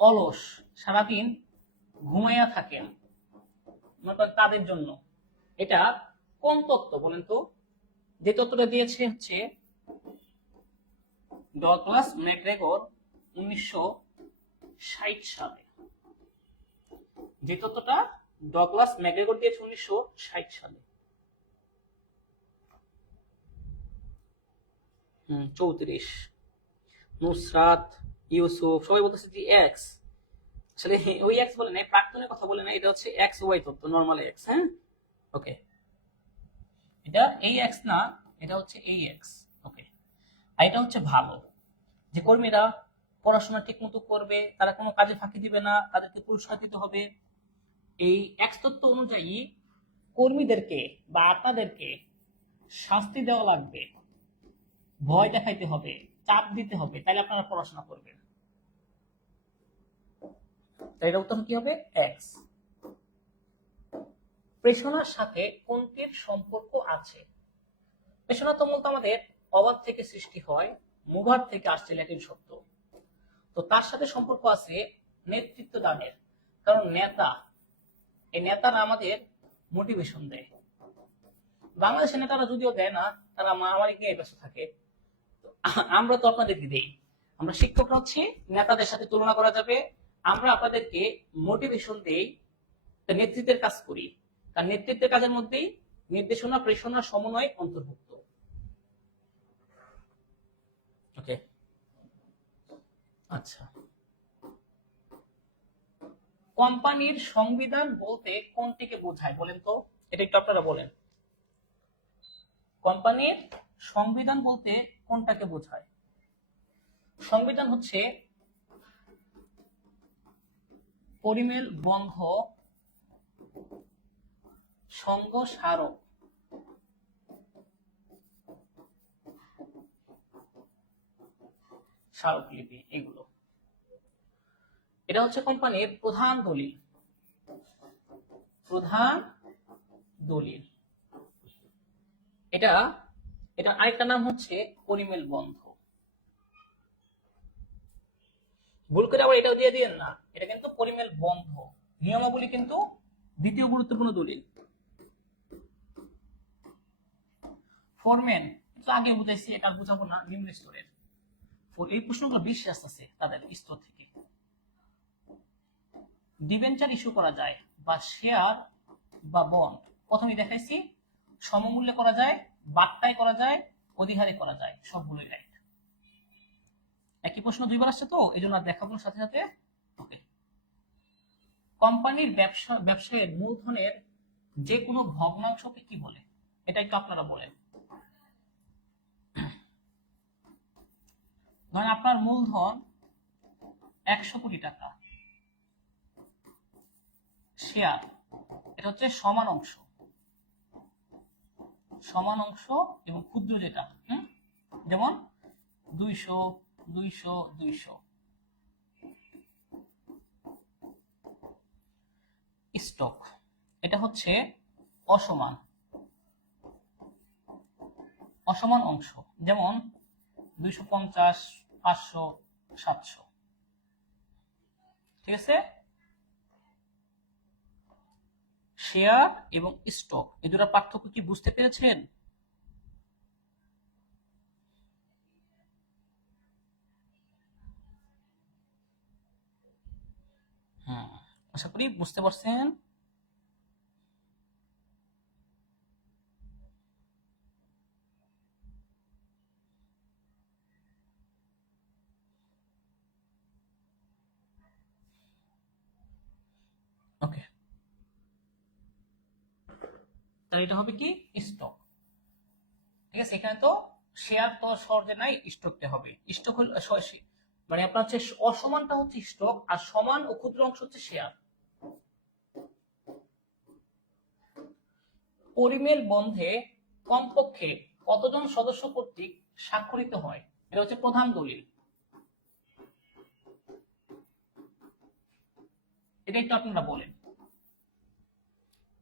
অলস, সারাদিন ঘুমাইয়া থাকেন, মনে করেন তাদের জন্য এটা কোন তত্ত্ব বলেন তো? যে তত্ত্বটা দিয়েছে হচ্ছে ডগলাস ম্যাকগ্রেগর 1960 সালে। যে তত্ত্বটা ডগলাস ম্যাকগ্রেগর দিয়েছে 1960 সালে। 34। নুসরাত, ইউসুফ সবাই বলতেছে যে এক্স, আসলে ওই এক্স বলে নাই, প্রাক্তনের কথা বলে নাই, এটা হচ্ছে এক্স ওয়াই তত্ত্ব, নরমাল এক্স। হ্যাঁ, ওকে, এটা এই এক্স না, এটা হচ্ছে এই এক্স। ওকে, আর এটা হচ্ছে ভালো, যে কর্মীরা পড়াশোনা ঠিক মতো করবে, তারা কোনো কাজে ফাঁকি দিবে না, তাদেরকে পুরস্কার দিতে হবে। এই এক্স তত্ত্ব অনুযায়ী কর্মীদেরকে বা আপনাদেরকে শাস্তি দেওয়া লাগবে, ভয় দেখাইতে হবে, চাপ দিতে হবে, তাইলে আপনারা পড়াশোনা করবেন। তাই এটা উত্তর কি হবে? এক্স। প্রেষণার সাথে কোনটির সম্পর্ক আছে? প্রেষণা তো মূলত আমাদের অবাধ থেকে সৃষ্টি হয়, মুভার থেকে আসছে ল্যাটিন শব্দ। তো তার সাথে সম্পর্ক আছে নেতৃত্ব দানের, কারণ নেতা, এই নেতারা আমাদের মোটিভেশন দেয়। বাংলাদেশের নেতারা যদিও দেয় না, তারা মারামারি নিয়ে ব্যস্ত থাকে, আমরা তো আপনাদেরকে দেই। আমরা শিক্ষকরা হচ্ছে নেতাদের সাথে তুলনা করা যাবে, আমরা আপনাদেরকে মোটিভেশন দেই, নেতৃত্বের কাজ করি। তার নেতৃত্বের কাজের মধ্যেই নির্দেশনা, প্রেষণা, সমন্বয় অন্তর্ভুক্ত। ওকে, আচ্ছা, কোম্পানির সংবিধান বলতে কোনটিকে বোঝায় বলেন তো? এটা একটু আপনারা বলেন। কোম্পানির সংবিধান বলতে কোনটাকে বোঝায়? সংবিধান হচ্ছে পরিমেল বন্ধ সংঘ স্মারক, স্মারকলিপি, এগুলো। এটা হচ্ছে কোম্পানির প্রধান দলিল, প্রধান দলিল। এটা আরেকটা নাম হচ্ছে পরিমেল বন্ধ। ভুল করে আবার এটাও দিয়ে দিয়েন না, এটা কিন্তু পরিমেল বন্ধ। নিয়মাবলী কিন্তু দ্বিতীয় গুরুত্বপূর্ণ দলিল। ফরম্যান তো আগে বুঝাইছি, এটা বুঝাবো না, নিম্ন স্তরের। এই প্রশ্নগুলো বেশি আসতেছে তাদের স্তর থেকে। ডিবেঞ্চার ইস্যু করা যায় বা শেয়ার বা বন্ড, প্রথমে দেখাইছি সমমূল্যে করা যায়, বাট্টায় করা যায়, অধিহারে করা যায়, সবগুলোই রাইট। একই প্রশ্ন দুইবার আসছে তো এই জন্য দেখাবো সাথে সাথে। ওকে, কোম্পানির ব্যবসায়ের মূলধনের যে কোনো ভগ্নাংশকে কি বলে? এটা একটু আপনারা বলেন। ধরেন আপনার মূলধন 100 কোটি টাকা, শেয়ার এটা হচ্ছে সমান অংশ, সমান অংশ এবং ক্ষুদ্র যেটা, যেমন 200 200 200। স্টক এটা হচ্ছে অসমান, অসমান অংশ, যেমন 250 500 700। ঠিক আছে, শেয়ার এবং স্টক এই দুটোর পার্থক্য কি বুঝতে পেরেছেন? আশা করি বুঝতে পারছেন। ওকে, তাহলে এটা হবে কি স্টক। ঠিক আছে, এখানে তো শেয়ার তো সহজে নাই, স্টকটা হবে। স্টক হল মানে আপনার হচ্ছে অসমানটা হচ্ছে স্টক, আর সমান ও ক্ষুদ্র অংশ হচ্ছে শেয়ার। পরিমেল বন্ধে কমপক্ষে কতজন সদস্য কর্তৃক স্বাক্ষরিত হয়, এটা হচ্ছে প্রধান দলিল। এটা একটু আপনারা বলেন,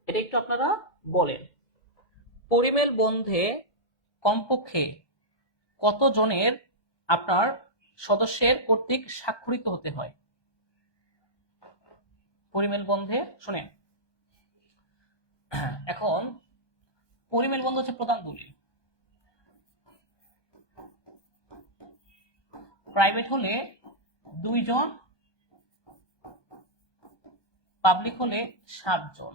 এটা একটু আপনারা বলেন। পরিমেল বন্ধে কমপক্ষে কতজনের আপনার সদস্যের কর্তৃক স্বাক্ষরিত হতে হয়? পরিমেল বন্ধে শুনেন, এখন পরিমেল বন্ধ হচ্ছে প্রধান দলিল। প্রাইভেট হলে 2 জন, পাবলিক হলে 7 জন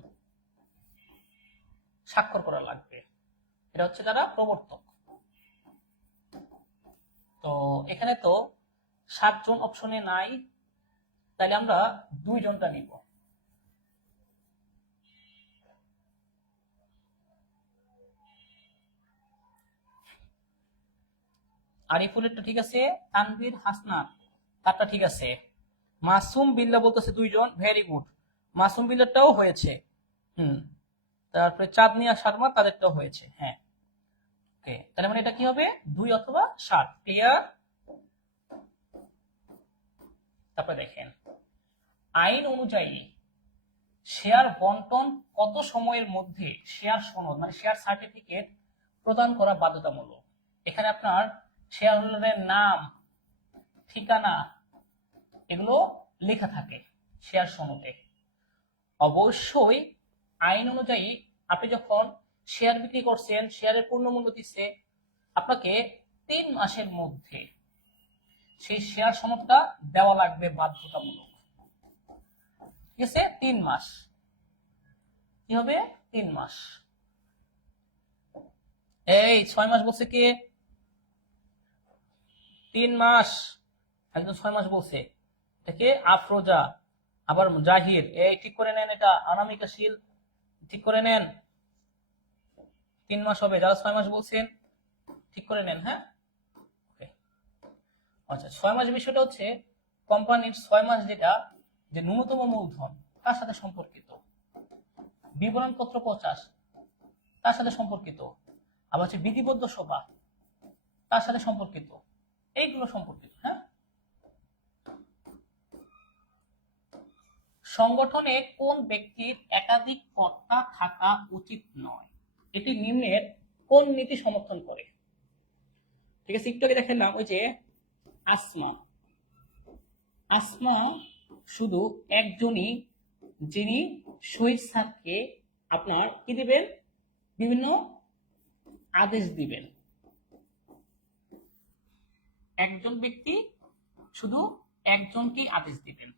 স্বাক্ষর করা লাগবে। এটা হচ্ছে যারা প্রবর্তক। তো এখানে তো 7 জন অপশনে নাই, তাইলে আমরা 2 জনটা নিব। আরিফুলেরটা ঠিক আছে, তানভীর হাসনা তারটা ঠিক আছে, মাসুম বিল্লাহ বলতেছে 2 জন, ভেরি গুড। মাসুম বিল্লাহটাও হয়েছে। তারপরে চাঁদনিয়া শর্মা তাদেরটাও হয়েছে। হ্যাঁ, ওকে, তাহলে মানে এটা কি হবে 2 অথবা 7, ক্লিয়ার? তারপরে দেখেন, আইন অনুযায়ী শেয়ার বন্টন কত সময়ের মধ্যে শেয়ার সনদ মানে শেয়ার সার্টিফিকেট প্রদান করা বাধ্যতামূলক? এখানে আপনার শেয়ার হোল্ডারের নাম, ঠিকানা এগুলো লেখা থাকে শেয়ার সনদে। অবশ্যই আইন অনুযায়ী আপনি যখন শেয়ার বিক্রি করছেন, শেয়ারের পূর্ণ মূল্য দিচ্ছে, আপনাকে 3 মাসের মধ্যে সেই শেয়ার সনদটা দেওয়া লাগবে বাধ্যতামূলক। ঠিক আছে, 3 মাস। কি হবে 3 মাস? এই 6 মাস বলছে কে? 3 মাস, একদম 6 মাস বলছে। এটাকে আফরোজা, আবার জাহির, এই ঠিক করে নেন, এটা অনামিকা শীল ঠিক করে নেন। 3 মাস হবে, যারা 6 মাস বলছেন ঠিক করে নেন। হ্যাঁ, আচ্ছা, 6 মাস বিষয়টা হচ্ছে কোম্পানির 6 মাস যেটা যে ন্যূনতম মূলধন তার সাথে সম্পর্কিত, বিবরণপত্র 50 তার সাথে সম্পর্কিত, আবার হচ্ছে বিধিবদ্ধ সভা তার সাথে সম্পর্কিত, এইগুলো সম্পর্কিত। হ্যাঁ, সংগঠনে কোন ব্যক্তির একাধিক কর্তা থাকা উচিত নয়, এটি নিম্নের কোন নীতি সমর্থন করে? ঠিক আছে, একটু আগে দেখালাম ওই যে আসমা, আসমা শুধু একজনই, যিনি শহীদ স্যারকে আপনার কি দিবেন, বিভিন্ন আদেশ দিবেন। একজন ব্যক্তি শুধু একজনকেই আদেশ দিবেন,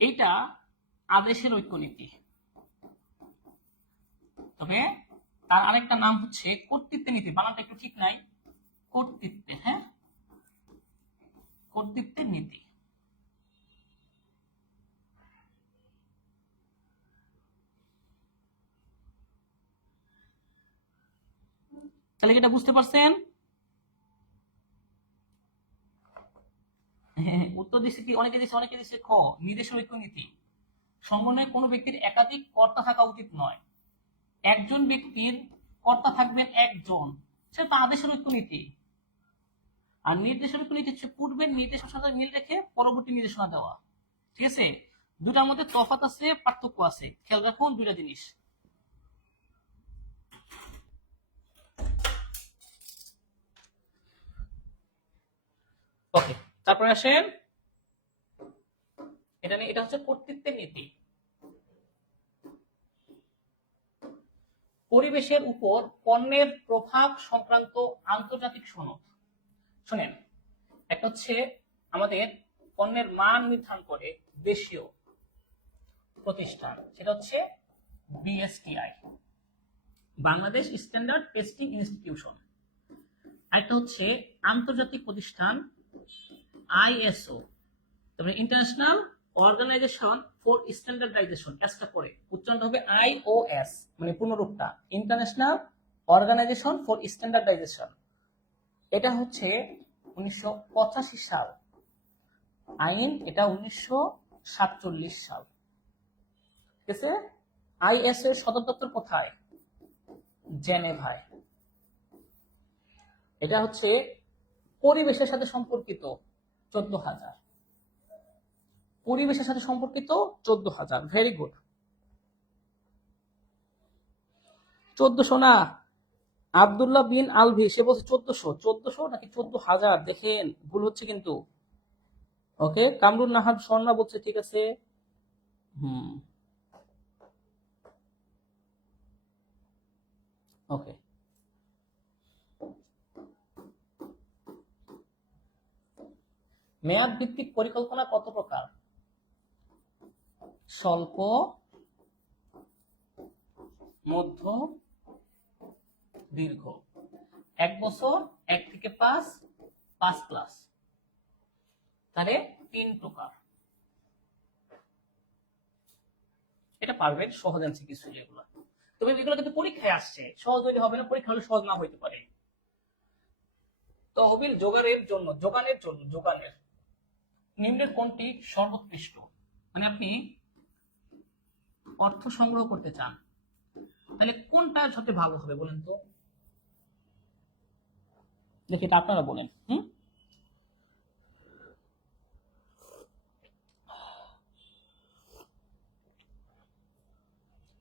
এটা আদেশের ঐক্যনীতি। তবে তার আরেকটা নাম হচ্ছে কর্তৃত্বের নীতি, বানানটা একটু ঠিক নাই, কর্তৃত্বের, হ্যাঁ, কর্তৃত্বের নীতি। তাহলে এটা বুঝতে পারছেন? উত্তর দিচ্ছে কি, অনেকে দিচ্ছে খ, নির্দেশের ঐক্য নীতি। সংগঠনের কোনো ব্যক্তির একাধিক কর্তা থাকা উচিত নয়, একজন ব্যক্তির কর্তা থাকবেন একজন, সেটা তো আদেশের ঐক্য নীতি। আর নির্দেশের ঐক্য নীতি হচ্ছে পূর্বের নির্দেশনার সাথে মিল রেখে পরবর্তী নির্দেশনা দেওয়া। ঠিক আছে, দুটার মধ্যে তফাৎ আছে, পার্থক্য আছে, খেয়াল রাখুন দুইটা জিনিস। ওকে, তারপরে আসেন এটা হচ্ছে কর্তৃত্বের নীতি। পরিবেশের উপর পণ্যের প্রভাব সংক্রান্ত আন্তর্জাতিক সনদ। শুনেন, একটা হচ্ছে আমাদের পণ্যের মান নির্ধারণ করে দেশীয় প্রতিষ্ঠান, সেটা হচ্ছে BSTI, Bangladesh standard testing institution. আরেকটা হচ্ছে আন্তর্জাতিক প্রতিষ্ঠান আইএসও, তারপরে ইন্টারন্যাশনাল অর্গানাইজেশন ফর স্ট্যান্ডার্ডাইজেশন, এসটা করে উচ্চারণটা হবে আইওএস, মানে পূর্ণরূপটা ইন্টারন্যাশনাল অর্গানাইজেশন ফর স্ট্যান্ডার্ডাইজেশন। এটা হচ্ছে 1985 সাল আইন, এটা 1947 সাল। ঠিক আছে। আইএসও এর সদর দপ্তর কোথায়? জেনেভায়। এটা হচ্ছে পরিবেশের সাথে সম্পর্কিত 14,000, পরিবেশের সাথে সম্পর্কিত 14,000। Very good. 1400 না, আব্দুল্লাহ বিন আলভি সে বলছে 1400 নাকি 14,000, দেখেন ভুল হচ্ছে কিন্তু। ওকে, কামরুন নাহার স্বর্ণা বলছে ঠিক আছে। ওকে, মেয়াদ ভিত্তিক পরিকল্পনা কত প্রকার? স্বল্প, মধ্য, দীর্ঘ। 1 বছর, 1 থেকে 5, 5 ক্লাস, তাহলে 3 প্রকার। এটা পারবেন, সহজ এমসি কিছু যেগুলো, তবে এগুলো কিন্তু পরীক্ষায় আসছে, সহজ হইতে হবে না, পরীক্ষা হলে সহজ না হইতে পারে। তহবিল যোগানের নিম্নের কোনটি সর্বোৎকৃষ্ট? মানে আপনি অর্থ সংগ্রহ করতে চান, তাহলে কোনটা সবচেয়ে ভালো হবে বলেন তো? দেখি এটা আপনারা বলেন।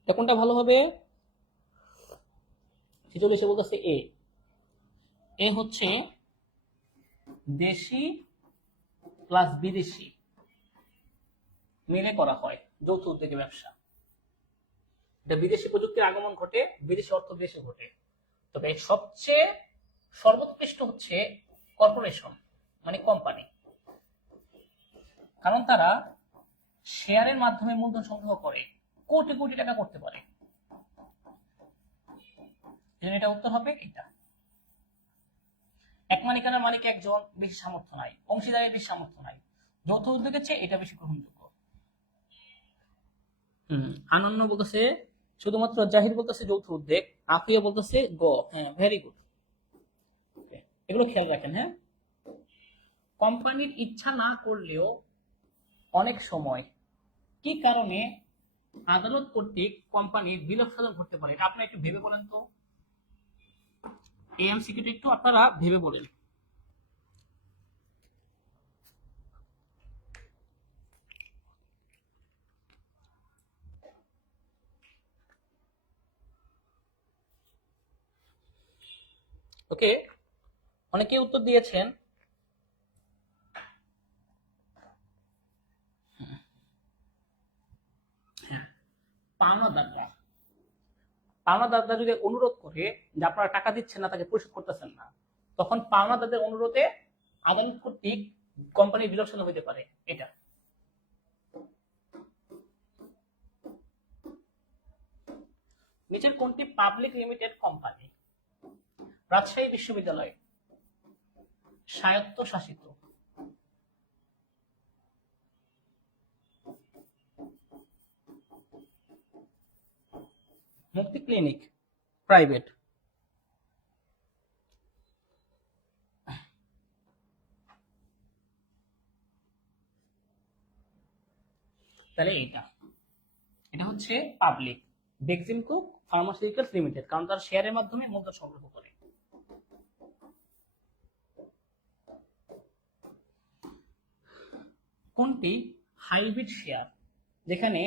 কোনটা ভালো হবে? শীতল এসে বলতেছে এ হচ্ছে দেশি প্লাস বিদেশি মিলে করা হয় যৌথ উদ্যোগে ব্যবসা। এটা বিদেশি প্রযুক্তির আগমন ঘটে, বিদেশি অর্থ দেশে ঘটে। তবে সবচেয়ে সর্বোৎকৃষ্ট হচ্ছে কর্পোরেশন, মানে কোম্পানি, কারণ তারা শেয়ারের মাধ্যমে মূলধন সংগ্রহ করে, কোটি কোটি টাকা করতে পারে। এটা উত্তর হবে এটা। এক মালিকানার মালিক একজন, বেশি সামর্থ্য নাই, অংশীদারের বেশি সামর্থ্য নাই, যৌথ উদ্যোগের চেয়ে এটা বেশি গ্রহণযোগ্য। আনন্য বলতেছে শুধুমাত্র, জাহির বলতেছে যৌথ উদ্যোগ, আফিয়া বলতেছে গ। হ্যাঁ, ভেরি গুড, এগুলো খেয়াল রাখেন। হ্যাঁ, কোম্পানির ইচ্ছা না করলেও অনেক সময় কি কারণে আদালত কর্তৃক কোম্পানির বিলোপ সাধন করতে পারে, এটা আপনারা একটু ভেবে বলেন তো। এমসিকিউটা একটু আপনারা ভেবে বলেন। ওকে, অনেকে উত্তর দিয়েছেন। হ্যাঁ, পাওনাদাররা যদি অনুরোধ করে যে আপনারা টাকা দিচ্ছেন না, তাকে পরিশোধ করতেছেন না, তখন পাওনাদারদের অনুরোধে আদালত কর্তৃক কোম্পানির বিলোপ সাধন হতে পারে। এটা নিচের কোনটি পাবলিক লিমিটেড কোম্পানি? রাজশাহী বিশ্ববিদ্যালয় স্বায়ত্তশাসিত, মুক্তি ক্লিনিক প্রাইভেট। তাহলে এটা হচ্ছে পাবলিক, বেক্সিমকো ফার্মাসিউটিক্যালস লিমিটেড, কারণ তার শেয়ারের মাধ্যমে মূলধন সংগ্রহ করে। কোনটি হাইব্রিড শেয়ার, যেখানে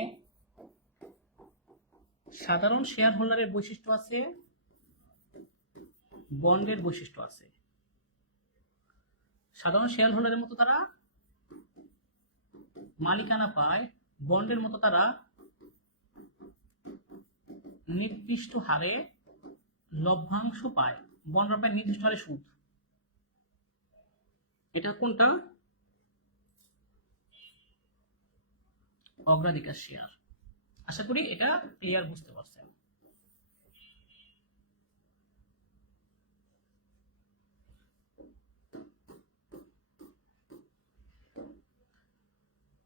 সাধারণ শেয়ার হোল্ডারের বৈশিষ্ট্য আছে, বন্ডের বৈশিষ্ট্য আছে। সাধারণ শেয়ার হোল্ডারের মতো তারা মালিকানা পায়, বন্ডের মতো তারা নির্দিষ্ট হারে লভ্যাংশ পায়। বন্ডরা পায় নির্দিষ্ট হারে সুদ। এটা কোনটা? অগ্রাধিকার শেয়ার। আশা করি এটা ক্লিয়ার, বুঝতে পারছেন।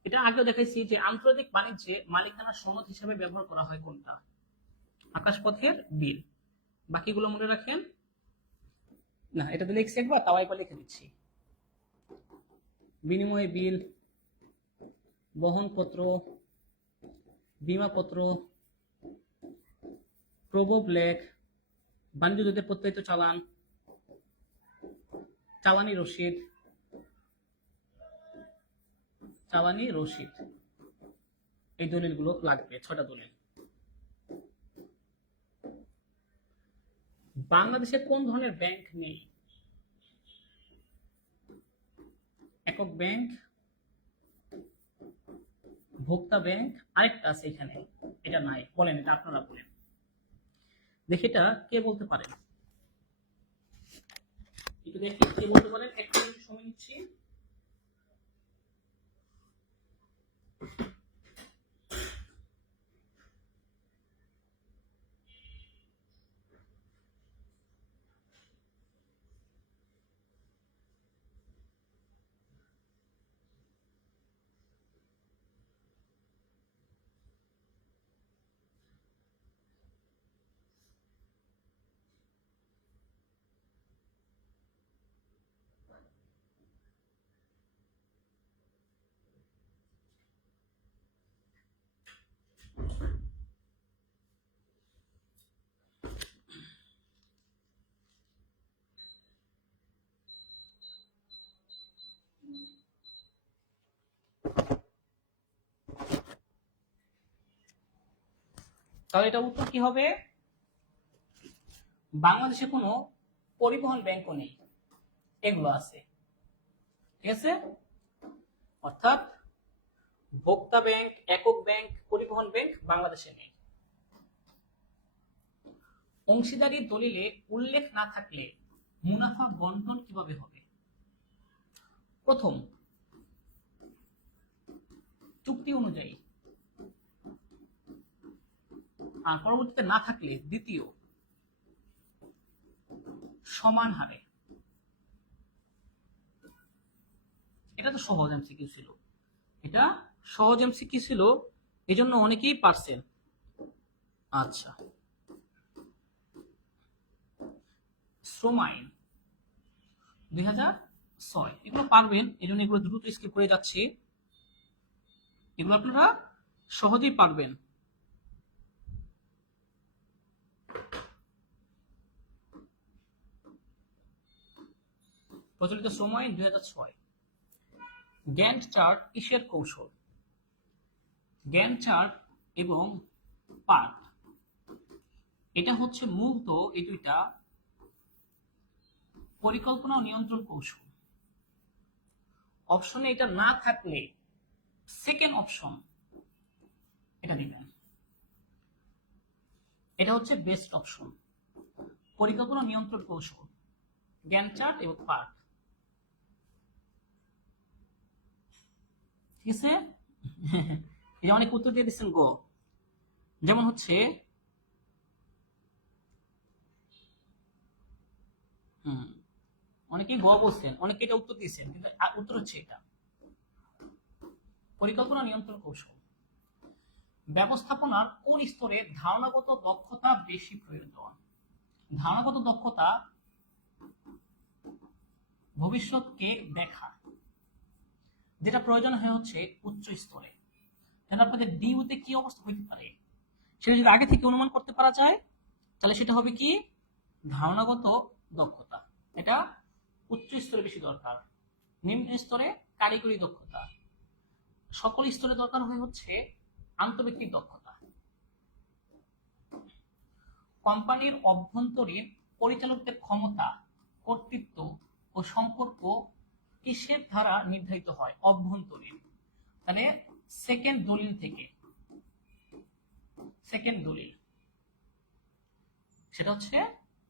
এটা আগেও দেখেছি যে আন্তর্জাতিক বাণিজ্যে মালিকানা সনদ হিসেবে ব্যবহার করা হয় কোনটা? আকাশপথের বিল। বাকিগুলো মনে রাখেন না, এটা তো লিখছি একবার, তাও একবার লিখে দিচ্ছি। বিনিময় বিল, বহনপত্র, বিমাপত্র, প্রবব লেখ, বাণিজ্য যুদ্ধে প্রত্যয়িত চালান, চালানি রসিদ, চালানি রসিদ। এই দলিলগুলো লাগবে, 6টা দলিল। বাংলাদেশে কোন ধরনের ব্যাংক নেই? একক ব্যাংক, ভোক্তা ব্যাংক, আরেকটা আছে এখানে, এটা নাই। বলেন, এটা আপনারা বলেন দেখি, এটা কে বলতে পারেন? একটু দেখি কে বলতে পারেন। এক মিনিট সময় নিচ্ছি। তাহলে এটা উত্তর কি হবে? বাংলাদেশে কোনো পরিবহন ব্যাংকও নেই, এগুলো আছে। ঠিক আছে, অর্থাৎ ভোক্তা ব্যাংক, একক ব্যাংক, পরিবহন ব্যাংক বাংলাদেশে নেই। অংশীদারি দলিলে উল্লেখ না থাকলে মুনাফা বন্টন কিভাবে হবে? প্রথম, চুক্তি অনুযায়ী, আর পরবর্তীতে না থাকলে দ্বিতীয়, সমান হারে। এটা তো সহজ এমসিকিউ ছিল, এটা সহজ এমসিকিউ ছিল, এজন্য অনেকেই পারছেন। আচ্ছা, শ্রম আইন 2006, এগুলো পারবেন, এই জন্য এগুলো দ্রুত স্কিপ করে যাচ্ছি। এগুলো আপনারা সহজেই পারবেন। প্রচলিত শ্রম আইন 2006। গ্যান্ট চার্ট কিসের কৌশল? গ্যান্ট চার্ট এবং পার্ট, এটা হচ্ছে মূলত এই দুইটা পরিকল্পনা ও নিয়ন্ত্রণ কৌশল। অপশনে এটা না থাকলে সেকেন্ড অপশন এটা দিবেন, এটা হচ্ছে বেস্ট অপশন। পরিকল্পনা নিয়ন্ত্রণ কৌশল, গ্যান্ট চার্ট এবং পার্ট। ঠিক আছে, এটা অনেক উত্তর দিয়ে দিচ্ছেন গো। যেমন হচ্ছে অনেকেই গ বলছেন, অনেকে এটা উত্তর দিয়েছেন, কিন্তু উত্তর হচ্ছে এটা পরিকল্পনা নিয়ন্ত্রণ কৌশল। ব্যবস্থাপনার কোন স্তরে ধারণাগত দক্ষতা বেশি প্রয়োজন? ধারণাগত দক্ষতা ভবিষ্যৎকে দেখা, যেটা প্রয়োজন হয় হচ্ছে উচ্চ স্তরে। যেন আপনাদের ডিউতে কি অবস্থা হইতে পারে সেটা যদি আগে থেকে অনুমান করতে পারা যায়, তাহলে সেটা হবে কি ধারণাগত দক্ষতা। এটা উচ্চ স্তরে বেশি দরকার। নিম্ন স্তরে কারিগরি দক্ষতা, সকল স্তরে দরকার হয় হচ্ছে আন্তঃব্যক্তিক দক্ষতা। কোম্পানির অভ্যন্তরীণ পরিচালকদের ক্ষমতা, কর্তৃত্ব ও সম্পর্ক কিসের দ্বারা নির্ধারিত হয়? অভ্যন্তরীণ। তাহলে সেকেন্ড দলিল থেকে, সেকেন্ড দলিল, সেটা হচ্ছে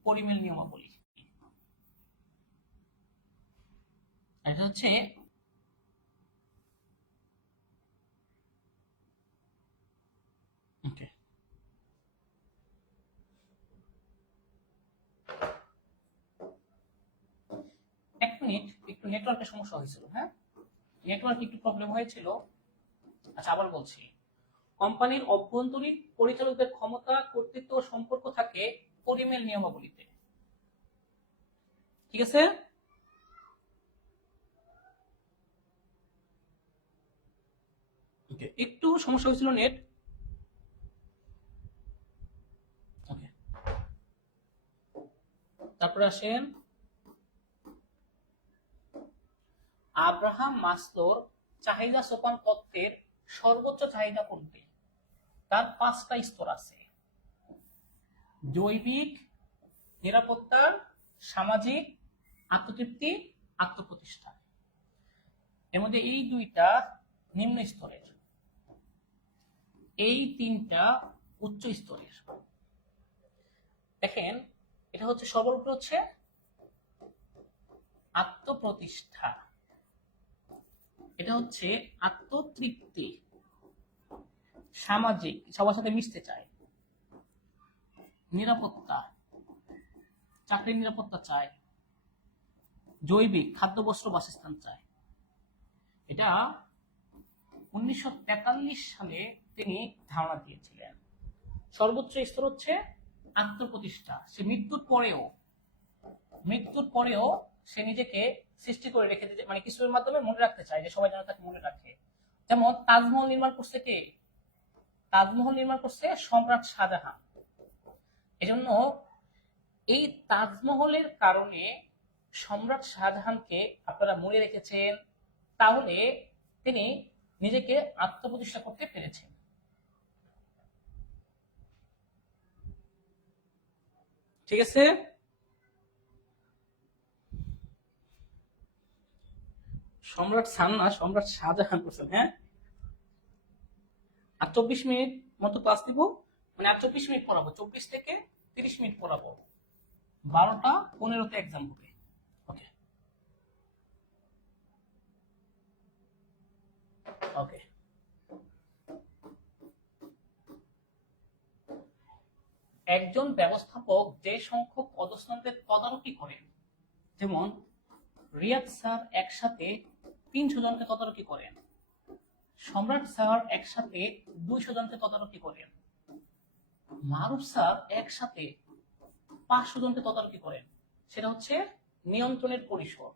পরিমেল নিয়মাবলী। এটা হচ্ছে ওকে, এক মিনিট, একটু নেটওয়ার্কের সমস্যা হয়েছিল। হ্যাঁ, নেটওয়ার্ক একটু প্রবলেম হয়েছিল। আচ্ছা, আবার বলছি, কোম্পানির অভ্যন্তরীণ পরিচালকদের ক্ষমতা, কর্তৃত্ব ও সম্পর্ক থাকে পরিমেল নিয়মাবলীতে। ঠিক আছে? একটু সমস্যা হয়েছিল নেট। ওকে, তারপরে আসেন আব্রাহাম মাসলোর চাহিদা সোপান তত্ত্বের সর্বোচ্চ চাহিদা কোনটি? তার 5টা স্তর আছে: জৈবিক, নিরাপত্তার, সামাজিক, আত্মতৃপ্তি, আত্মপ্রতিষ্ঠা। এর মধ্যে এই 2টা নিম্ন স্তরের, এই 3টা উচ্চ স্তরের। দেখেন, এটা হচ্ছে সবার উপরে হচ্ছে আত্মপ্রতিষ্ঠা, এটা হচ্ছে আত্মতৃপ্তি, সামাজিক, সবার সাথে মিশতে চায়, নিরাপত্তা, চাকরির নিরাপত্তা চায়, জৈবিক, খাদ্য, বস্ত্র, বাসস্থান চায়। এটা 1943 সালে তিনি ধারণা দিয়েছিলেন। সর্বোচ্চ স্তর হচ্ছে আত্মপ্রতিষ্ঠা। সে মৃত্যুর পরেও সে নিজেকে সৃষ্টি করে রেখে দিতে, মানে কিছুর মাধ্যমে মনে রাখতে চায়, যে সবাই যেন তাকে মনে রাখে। যেমন তাজমহল নির্মাণ করছে কে? তাজমহল নির্মাণ করছে সম্রাট শাহজাহান। এজন্য এই তাজমহলের কারণে সম্রাট শাহজাহানকে আপনারা মনে রেখেছেন, তাহলে তিনি নিজেকে আত্মপ্রতিষ্ঠা করতে পেরেছেন। ঠিক আছে? সম্রাট না, সম্রাট শাহজাহান করছেন। হ্যাঁ, আর 24 মিনিট মতো ক্লাস দিব, মানে আর 24 মিনিট পড়াবো, 24 থেকে 30 মিনিট পড়াবো, 12টা 15তে এক্সাম হবে। ওকে ওকে, একজন ব্যবস্থাপক যে সংখ্যক পদস্থানের তদারকি করেন, যেমন রিয়াদ স্যার একসাথে 300 জনকে তদারকি করেন, সম্রাট স্যার একসাথে 200 জনকে তদারকি করেন, মারুফ স্যার একসাথে 500 জনকে তদারকি করেন, সেটা হচ্ছে নিয়ন্ত্রণের পরিসর।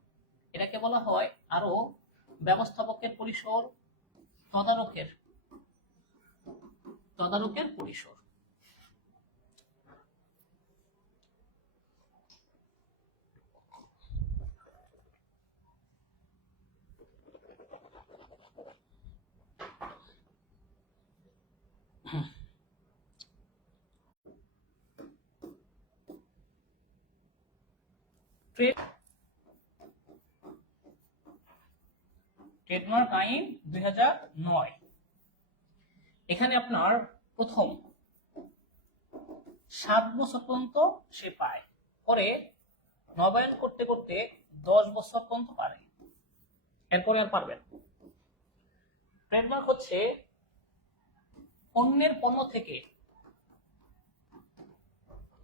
এটাকে বলা হয় আরো ব্যবস্থাপকের পরিসর, তদারকের পরিসর। ট্রেডমার্ক আইন 2009। এখানে আপনার প্রথম 7 বছর পর্যন্ত সে পায়, পরে নবায়ন করতে করতে 10 বছর পর্যন্ত পারে, এরপরে আর পারবেন। ট্রেডমার্ক হচ্ছে অন্যের পণ্য থেকে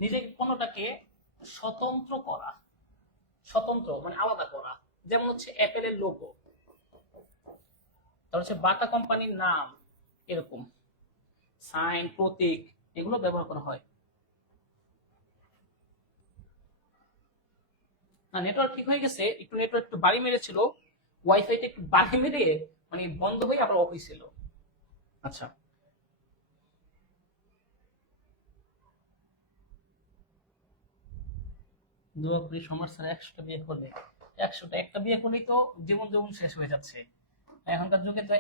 নিজের পণ্যটাকে স্বতন্ত্র করা, স্বতন্ত্র মানে আলাদা করা। যেমন হচ্ছে অ্যাপেলের লোগো, তার হচ্ছে বাটা কোম্পানির নাম, এরকম সাইন, প্রতীক, এগুলো ব্যবহার করা হয়। না, নেটওয়ার্ক ঠিক হয়ে গেছে, একটু নেটওয়ার্ক একটু বাড়ি মেরেছিল, ওয়াইফাইটা একটু বাড়ি মেরে মানে বন্ধ হয়ে আবার অফ হয়েছিল। আচ্ছা, দোয়া করি সমাজ স্যার 100টা বিয়ে করলে, 100টা, একটা বিয়ে করলেই তো জীবন জীবন শেষ হয়ে যাচ্ছে। এখনকার যুগে তো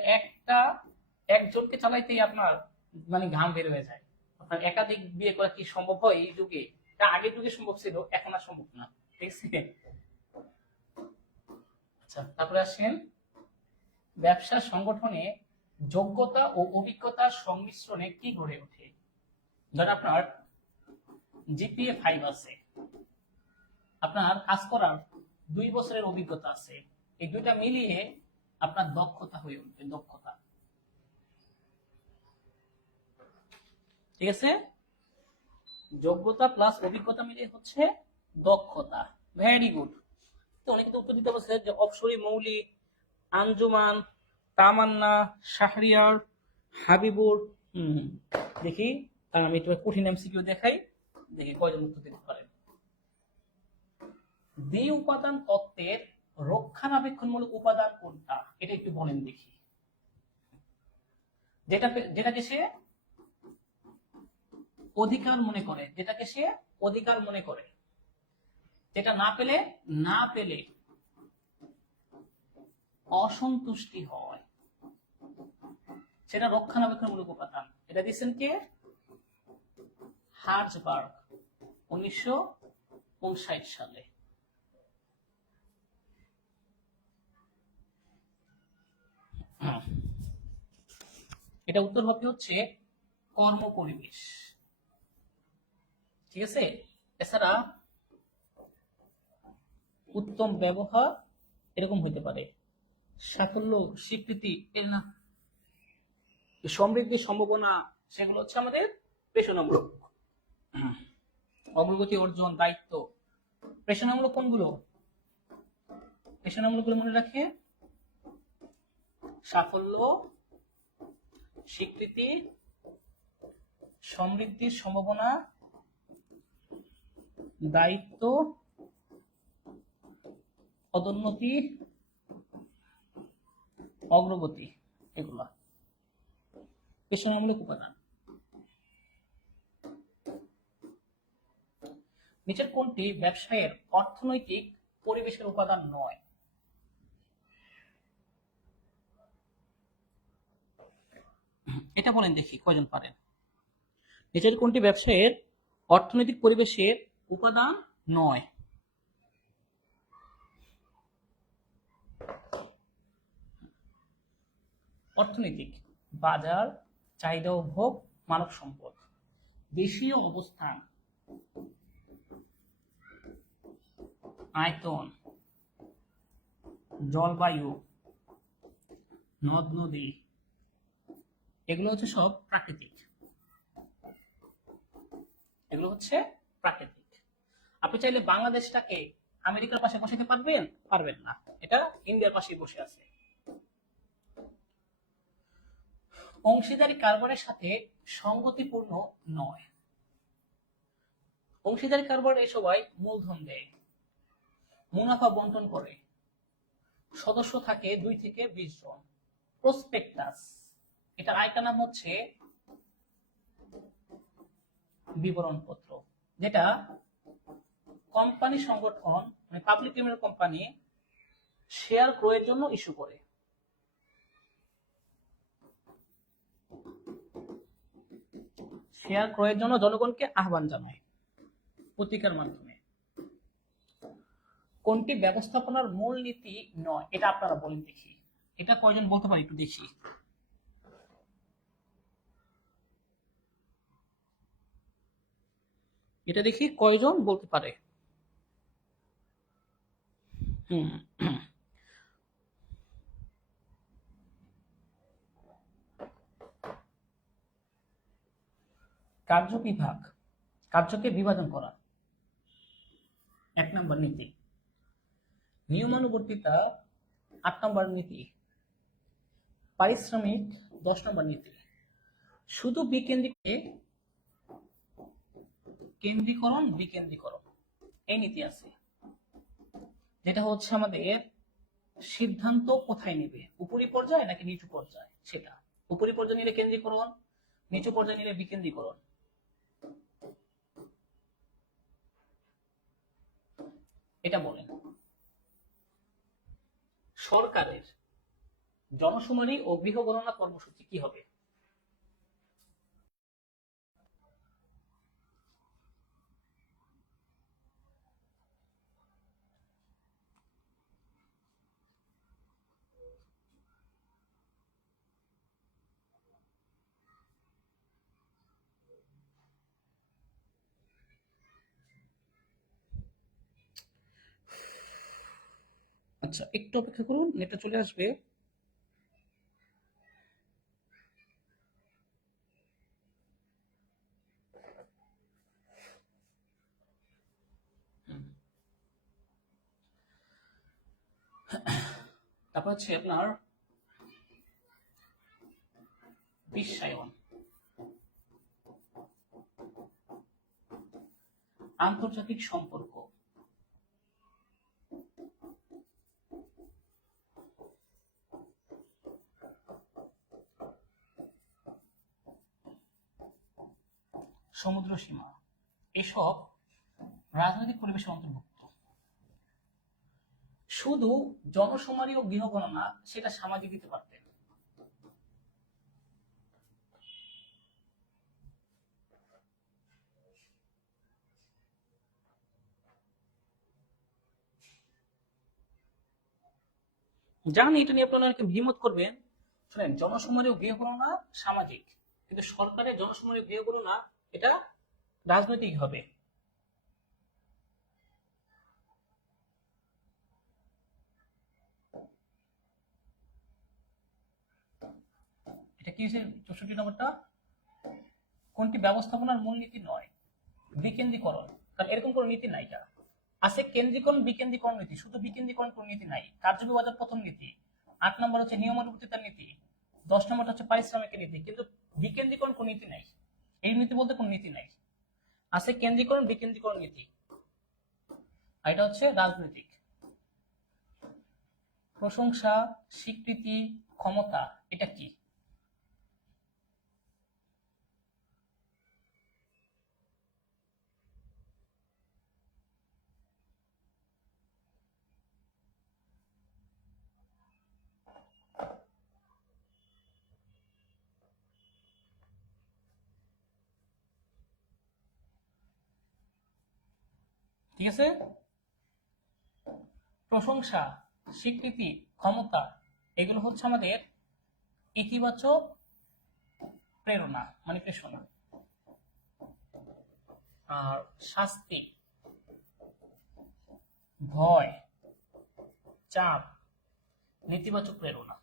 একজনকে চালাইতেই আপনার মানে ঘাম বের হয়ে যায়। আপনার একাধিক বিয়ে করা কি সম্ভব হয় এই যুগে? তা আগের যুগে সম্ভব ছিল, এখন আর সম্ভব না। ঠিক আছে? আচ্ছা, তারপরে আসেন ব্যবসা সংগঠনে যোগ্যতা ও অভিজ্ঞতার সংমিশ্রণে কি গড়ে ওঠে? ধর আপনার জিপিএ 5 আছে, আপনার কাজ করার 2 বছরের অভিজ্ঞতা আছে, এই দুইটা মিলিয়ে আপনার দক্ষতা হয়ে উঠবে, দক্ষতা। ঠিক আছে, যোগ্যতা প্লাস অভিজ্ঞতা মিলিয়ে হচ্ছে দক্ষতা। Very good. তো অনেকে উত্তর দিতে পারছে যে অপসরি মৌলিক, আঞ্জুমান, তামান্না, শাহরিয়ার, হাবিবুর। দেখি, কারণ আমি একটু কঠিন এমসিকিউ দেখাই, দেখি কয়জন উত্তর দিতে পারেন। দ্বি উপাদান তত্ত্বের রক্ষণাবেক্ষণমূলক উপাদান কোনটা, এটা একটু বলেন দেখি। যেটাকে সে অধিকার মনে করে, যেটাকে সে অধিকার মনে করে, যেটা না পেলে অসন্তুষ্টি হয়, সেটা রক্ষণাবেক্ষণমূলক উপাদান। এটা দিচ্ছেন কে? হার্জবার্গ 1959 সালে। এটা উত্তর হবে হচ্ছে কর্ম পরিবেশ। ঠিক আছে, এছাড়া উত্তম ব্যবহার এরকম হইতে পারে, সাফল্য, স্বীকৃতি, এর না, সমৃদ্ধি, সম্ভাবনা, সেগুলো হচ্ছে আমাদের পেশনামূলক। অগ্রগতি, অর্জন, দায়িত্ব। পেশনামূলক কোনগুলো? পেশনামূলক গুলো মনে রাখে, সাফল্য, স্বীকৃতি, সমৃদ্ধির সম্ভাবনা, দায়িত্ব, পদোন্নতি, অগ্রগতি, এগুলা পেশনামূলক উপাদান। নিচের কোনটি ব্যবসায়ের অর্থনৈতিক পরিবেশের উপাদান নয়? এটা বলেন দেখি কয়জন পারেন। নিচের কোনটি ব্যবসায়ের অর্থনৈতিক পরিবেশের উপাদান নয়? অর্থনৈতিক, বাজার, চাহিদা ও ভোগ, মানব সম্পদ। দেশীয় অবস্থান, আয়তন, জলবায়ু, নদ নদী, এগুলো হচ্ছে সব প্রাকৃতিক। এগুলো হচ্ছে প্রাকৃতিক। আপনি চাইলে বাংলাদেশটাকে আমেরিকার পাশে বসাতে পারবেন? পারবেন না, এটা ইন্ডিয়ার পাশে বসে আছে। অংশীদারি কারবারের সাথে সঙ্গতিপূর্ণ নয়। অংশীদারি কারবারে সবাই মূলধন দেয়, মুনাফা বন্টন করে, সদস্য থাকে 2 থেকে 20 জন। প্রসপেক্টাস, এটা আরেকটা নাম হচ্ছে বিবরণপত্র, যেটা কোম্পানি সংগঠন, মানে পাবলিক লিমিটেড কোম্পানি শেয়ার ক্রয়ের জন্য ইস্যু করে। শেয়ার ক্রয়ের জন্য জনগণকে আহ্বান জানায় পত্রিকার মাধ্যমে। কোনটি ব্যবস্থাপনার মূল নীতি নয়? এটা আপনারা বলেন দেখি, এটা কয়জন বলতে পারে একটু দেখি। এটা দেখি কয়জন বলতে পারে। কার্য বিভাগ, কার্যকে বিভাজন করা 1 নম্বর নীতি। নিয়মানুবর্তিতা 8 নম্বর নীতি। পারিশ্রমিক 10 নম্বর নীতি। শুধু কেন্দ্রীকরণ, বিকেন্দ্রীকরণ, এই নীতি আছে, যেটা হচ্ছে আমাদের সিদ্ধান্ত কোথায় নেবে, উপরি পর্যায়ে নাকি নিচু পর্যায়ে, সেটা। উপরি পর্যায়ে নিলে কেন্দ্রীকরণ, নিচু পর্যায়ে নিলে বিকেন্দ্রীকরণ। এটা বলেন। সরকারের জনশুমারি ও গৃহ গণনা কর্মসূচি কি হবে? আচ্ছা, একটু অপেক্ষা করুন, নেটটা চলে আসবে। তারপর হচ্ছে আপনার বিশ্বায়ন, আন্তর্জাতিক সম্পর্ক, সমুদ্র সীমা, এসব রাজনৈতিক পরিবেশের অন্তর্ভুক্ত। শুধু জনশুমারি ও গৃহগণনা সেটা সামাজিক দিতে পারতেন। জানি এটা নিয়ে আপনারা অনেকে দ্বিমত করবেন। শুনেন, জনশুমারি ও গৃহগণনা সামাজিক, কিন্তু সরকারের জনশুমারি ও গৃহগণনা এটা রাজনৈতিক হবে। এটা কি হচ্ছে 64 নম্বরটা? কোনটি ব্যবস্থাপনার মূলনীতি নয়? বিকেন্দ্রীকরণ। কারণ এরকম কোনো নীতি নাই। আছে কেন্দ্রীকরণ বিকেন্দ্রীকরণ নীতি, শুধু বিকেন্দ্রীকরণ কোন নীতি নাই। কার্যবিভাজন প্রথম নীতি। 8 নম্বর হচ্ছে নিয়মানুবর্তিতার নীতি। 10 নম্বর হচ্ছে পারিশ্রমিক নীতি। কিন্তু বিকেন্দ্রীকরণ কোন নীতি নাই। এই নীতি বলতে কোন নীতি নাই। আছে কেন্দ্রীকরণ বিকেন্দ্রীকরণ নীতি, আর এটা হচ্ছে রাজনৈতিক। প্রশংসা, স্বীকৃতি, ক্ষমতা, এটা কি? ঠিক আছে, প্রশংসা, স্বীকৃতি, ক্ষমতা, এগুলো হচ্ছে আমাদের ইতিবাচক প্রেরণা, ম্যানিপুলেশন। আর শাস্তি, ভয়, চাপ, নেতিবাচক প্রেরণা।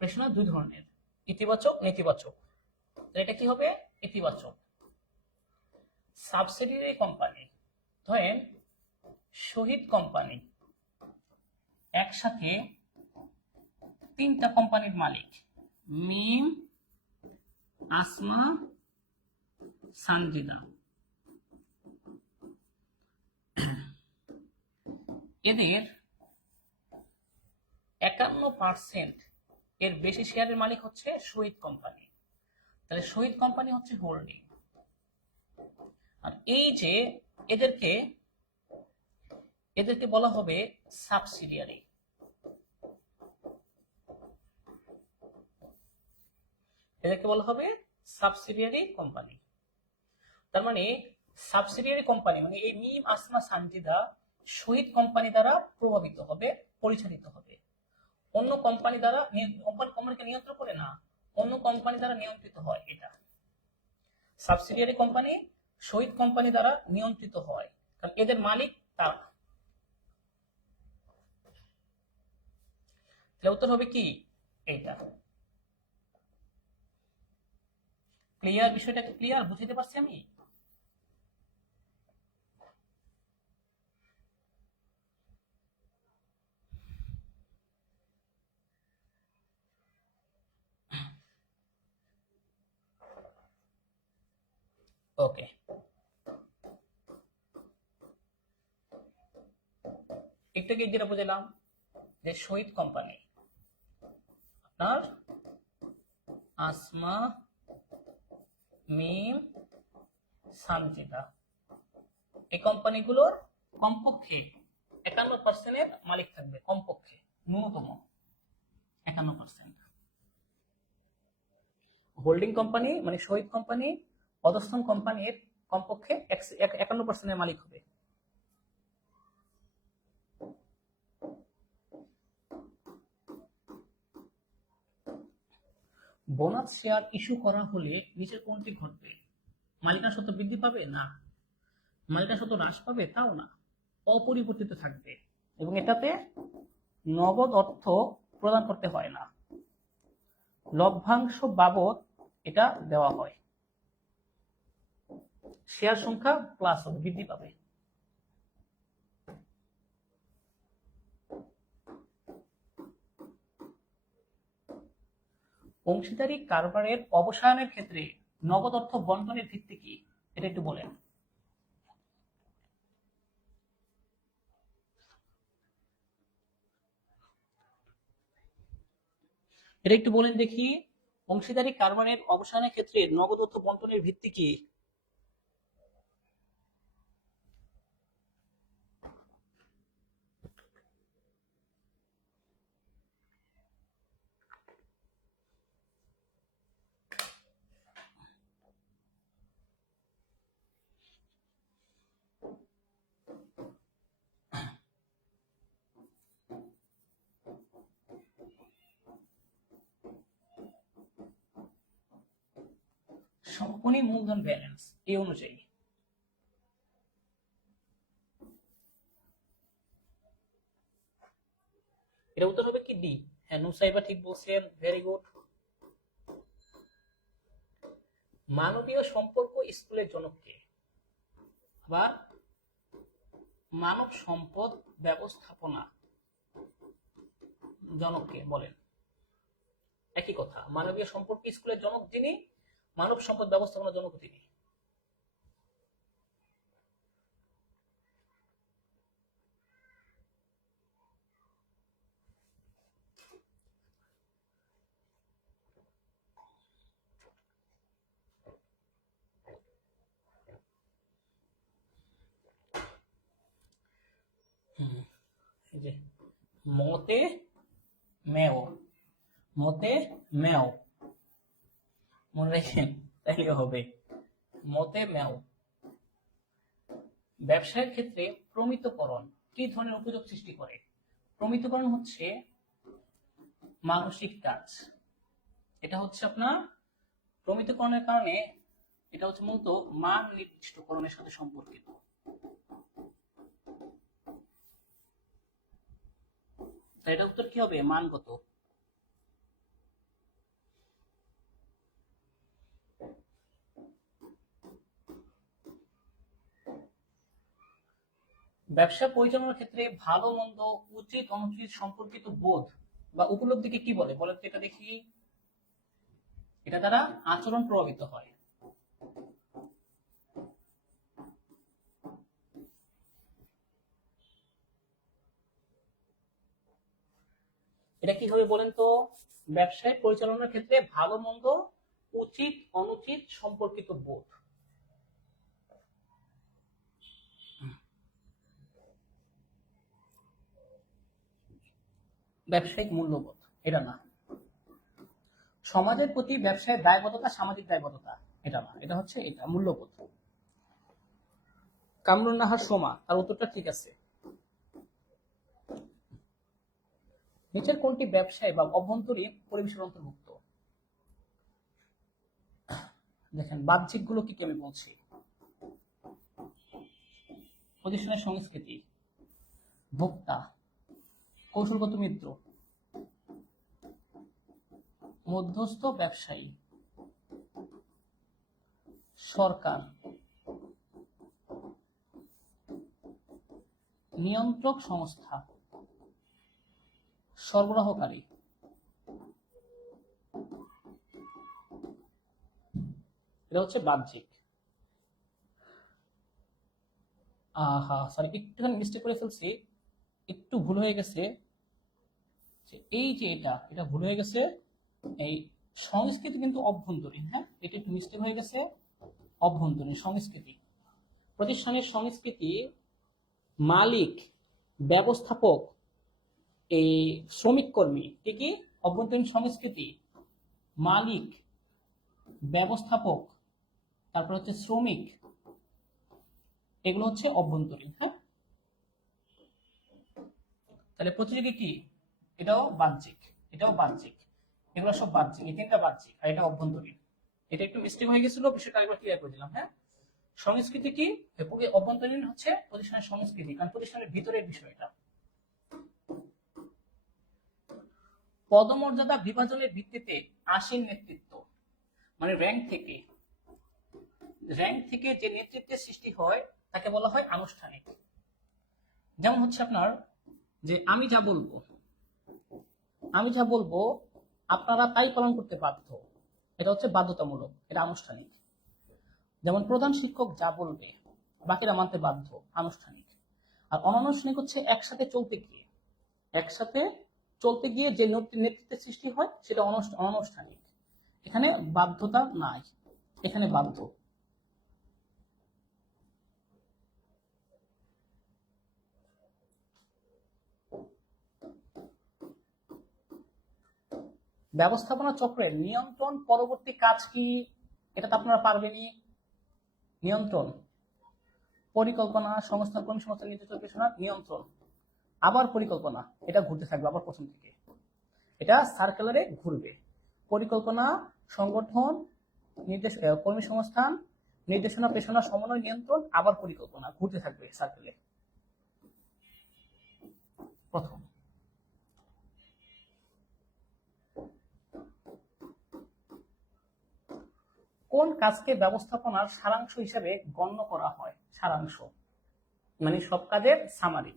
প্রেরণা দুই ধরনের, ইতিবাচক, নেতিবাচক। এটা কি হবে? ইতিবাচক। সাবসিডিয়ারি কোম্পানি, ধরেন শহীদ কোম্পানি একসাথে 3টা কোম্পানির মালিক, মিম, আসমা, সানজিদা। এদের 51% এর বেশি শেয়ারের মালিক হচ্ছে শহীদ কোম্পানি। তাহলে শহীদ কোম্পানি হচ্ছে হোল্ডিং। আর এই যে এদেরকে বলা হবে সাবসিডিয়ারি। এদেরকে বলা হবে সাবসিডিয়ারি কোম্পানি। তার মানে সাবসিডিয়ারি কোম্পানি মানে এই মিম, আসমা, সানজিদা শহীদ কোম্পানি দ্বারা প্রভাবিত হবে, পরিচালিত হবে। অন্য কোম্পানি দ্বারা, কোম্পানিকে নিয়ন্ত্রণ করে না, অন্য কোম্পানি দ্বারা নিয়ন্ত্রিত হয়। এটা সাবসিডিয়ারি কোম্পানি শহীদ কোম্পানি দ্বারা নিয়ন্ত্রিত হয়, কারণ এদের মালিক তারা। উত্তর হবে কি? এইটা। ক্লিয়ার? বিষয়টা ক্লিয়ার? বুঝতে পারছি আমি? ওকে, একটু আগে যেটা বুঝলাম যে শহীদ কোম্পানি আপনার আসমা, মিম, সানজিদা, এই কোম্পানিগুলোর কমপক্ষে 51% মালিক থাকবে, কমপক্ষে, ন্যূনতম 51%। হোল্ডিং কোম্পানি মানে শহীদ কোম্পানি, অধস্তন কোম্পানির কমপক্ষে 51% মালিক হবে। বোনাস শেয়ার ইস্যু করা হলে নিচের কোনটি ঘটবে? মালিকানা সত্ত্ব বৃদ্ধি পাবে? না। মালিকানা সত্ত্ব হ্রাস পাবে? তাও না। অপরিবর্তিত থাকবে। এবং এটাতে নগদ অর্থ প্রদান করতে হয় না, লভ্যাংশ বাবদ এটা দেওয়া হয়। শেয়ার সংখ্যা প্লাস হবে, বৃদ্ধি পাবে। অংশীদারি কারবারের অবসানের ক্ষেত্রে নগদ অর্থ বন্টনের ভিত্তি কি, এটা একটু বলেন। এটা একটু বলেন দেখি, অংশীদারি কারবারের অবসানের ক্ষেত্রে নগদ অর্থ বন্টনের ভিত্তি কি? সমাপনী মূলধন ব্যালেন্স এই অনুযায়ী। এটা উত্তর হবে কি ডি। হ্যাঁ, নুসাইবা ঠিক বলছেন, ভেরি গুড। মানবীয় সম্পর্ক স্কুলের জনক কে? আবার মানব সম্পদ ব্যবস্থাপনা জনক কে বলেন। একই কথা, মানবীয় সম্পর্ক স্কুলের জনক যিনি, মানব সম্পদ ব্যবস্থাপনা জনক তিনি। মতে মেও, মতে মেও মনে রাখেন, তাহলে হবে মতে মেও। ব্যবসায়ের ক্ষেত্রে প্রমিতকরণ কি ধরনের উপযোগ সৃষ্টি করে? প্রমিতকরণ হচ্ছে মানসিক কাজ। এটা হচ্ছে আপনার প্রমিতকরণের কারণে, এটা হচ্ছে মূলত মান নির্দিষ্টকরণের সাথে সম্পর্কিত। তাই এটা উত্তর কি হবে? মানগত। ব্যবসা পরিচালনার ক্ষেত্রে ভালো মন্দ, উচিত অনুচিত সম্পর্কিত বোধ বা উপলব্ধিকে কি বলে বলেন তো? এটা দেখি। এটা দ্বারা আচরণ প্রভাবিত হয়। এটা কি হবে বলেন তো? ব্যবসায় পরিচালনার ক্ষেত্রে ভালো মন্দ, উচিত অনুচিত সম্পর্কিত বোধ। ব্যবসায়িক মূল্যবোধ এটা না। সমাজের প্রতি ব্যবসায়ের দায়বদ্ধতা, সামাজিক দায়বদ্ধতা এটা না, এটা হচ্ছে এটা মূল্যবোধ। কামরুন নাহার সোমা, তার উত্তরটা ঠিক আছে। নিচের কোনটি ব্যবসায় বা অভ্যন্তরীণ পরিবেশের অন্তর্ভুক্ত? দেখেন বাহ্যিক গুলো কি আমি বলছি। প্রতিষ্ঠানের সংস্কৃতি, ভোক্তা, কৌশলগত মিত্র, মধ্যস্থ ব্যবসায়ী, সরকার, নিয়ন্ত্রক সংস্থা, সরবরাহকারী। এটা হচ্ছে বাহ্যিক। সরি, একটুখানি মিস্টেক করে ফেলছি, একটু ভুল হয়ে গেছে। এই যে এটা ভুল হয়ে গেছে। এই সংস্কৃতি কিন্তু অভ্যন্তরীণ, হ্যাঁ, এটা একটু মিস্টেক হয়ে গেছে। অভ্যন্তরীণ সংস্কৃতি, প্রতিষ্ঠানের সংস্কৃতি, মালিক, ব্যবস্থাপক, এই শ্রমিক কর্মী, কি কি? অভ্যন্তরীণ সংস্কৃতি, মালিক, ব্যবস্থাপক, তারপর হচ্ছে শ্রমিক, এগুলো হচ্ছে অভ্যন্তরীণ। হ্যাঁ, তাহলে প্রতিযোগী কি? এটাও বাহ্যিক, এটাও বাহ্যিক, এগুলো সব বাহ্যিক, এই তিনটা বাহ্যিক, আর এটা অভ্যন্তরীণ। এটা একটু মিস্টেক হয়ে গেছিল, বিষয়টা একবার ক্লিয়ার করে দিলাম। হ্যাঁ, সংস্কৃতি কি? অভ্যন্তরীণ হচ্ছে প্রতিষ্ঠানের সংস্কৃতি, কারণ প্রতিষ্ঠানের ভিতরের বিষয় এটা। পদমর্যাদা বিভাজনের ভিত্তিতে আসীন নেতৃত্ব, মানে র্যাঙ্ক থেকে যে নেতৃত্বের সৃষ্টি হয় তাকে বলা হয় আনুষ্ঠানিক। যেমন হচ্ছে আপনার যে আমি যা বলবো আপনারা তাই পালন করতে বাধ্য, এটা হচ্ছে বাধ্যতামূলক, এটা আনুষ্ঠানিক। যেমন প্রধান শিক্ষক যা বলবে বাকিরা মানতে বাধ্য, আনুষ্ঠানিক। আর অনানুষ্ঠানিক হচ্ছে একসাথে চলতে গিয়ে যে নেতৃত্বের সৃষ্টি হয় সেটা অনানুষ্ঠানিক। এখানে বাধ্যতা নাই, এখানে বাধ্য। ব্যবস্থাপনা চক্রের নিয়ন্ত্রণ পরবর্তী কাজ কি, এটা তো আপনারা পারবেনই। নিয়ন্ত্রণ, পরিকল্পনা, সংস্থান, কর্মসংস্থান, নির্দেশনা, নিয়ন্ত্রণ, আবার পরিকল্পনা, এটা ঘুরতে থাকবে আবার প্রথম থেকে, এটা সার্কেলারে ঘুরবে। পরিকল্পনা, সংগঠন, নির্দেশ, কর্মসংস্থান, নির্দেশনা, পেশনা, সমন্বয়, নিয়ন্ত্রণ, আবার পরিকল্পনা, ঘুরতে থাকবে সার্কেলে। প্রথম কোন কাজকে ব্যবস্থাপনার সারাংশ হিসেবে গণ্য করা হয়? সারাংশ মানে সব কাজের সামারি,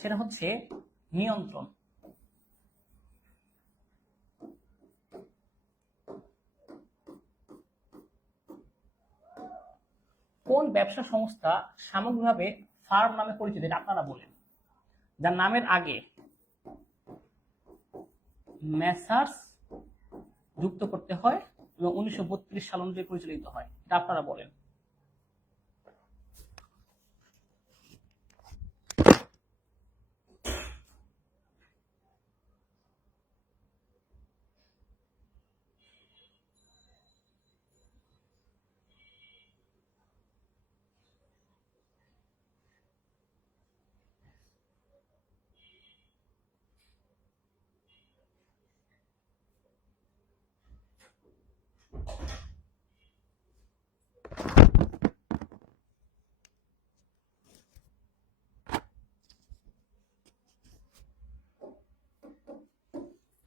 সেটা হচ্ছে নিয়ন্ত্রণ। কোন ব্যবসা সংস্থা সামগ্রিকভাবে ফার্ম নামে পরিচিত, এটা আপনারা বলেন, যার নামের আগে মেসার্স যুক্ত করতে হয় এবং 1932 সাল অনুযায়ী পরিচালিত হয়, এটা আপনারা বলেন।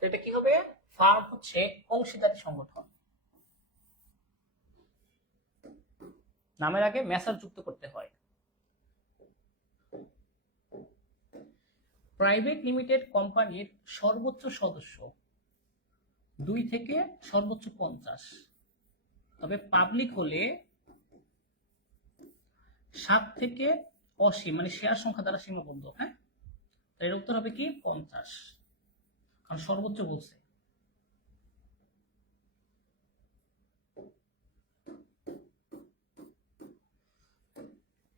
এটা কি হবে? ফার্ম হচ্ছে অংশীদারি সংগঠন, নামের আগে মেসার যুক্ত করতে হয়। প্রাইভেট লিমিটেড কোম্পানির সর্বোচ্চ সদস্য 2 থেকে সর্বোচ্চ 50, তবে পাবলিক হলে 7 থেকে 80, মানে শেয়ার সংখ্যা দ্বারা সীমাবদ্ধ। হ্যাঁ, এর উত্তর হবে কি 50, কারণ সর্বোচ্চ বলছে।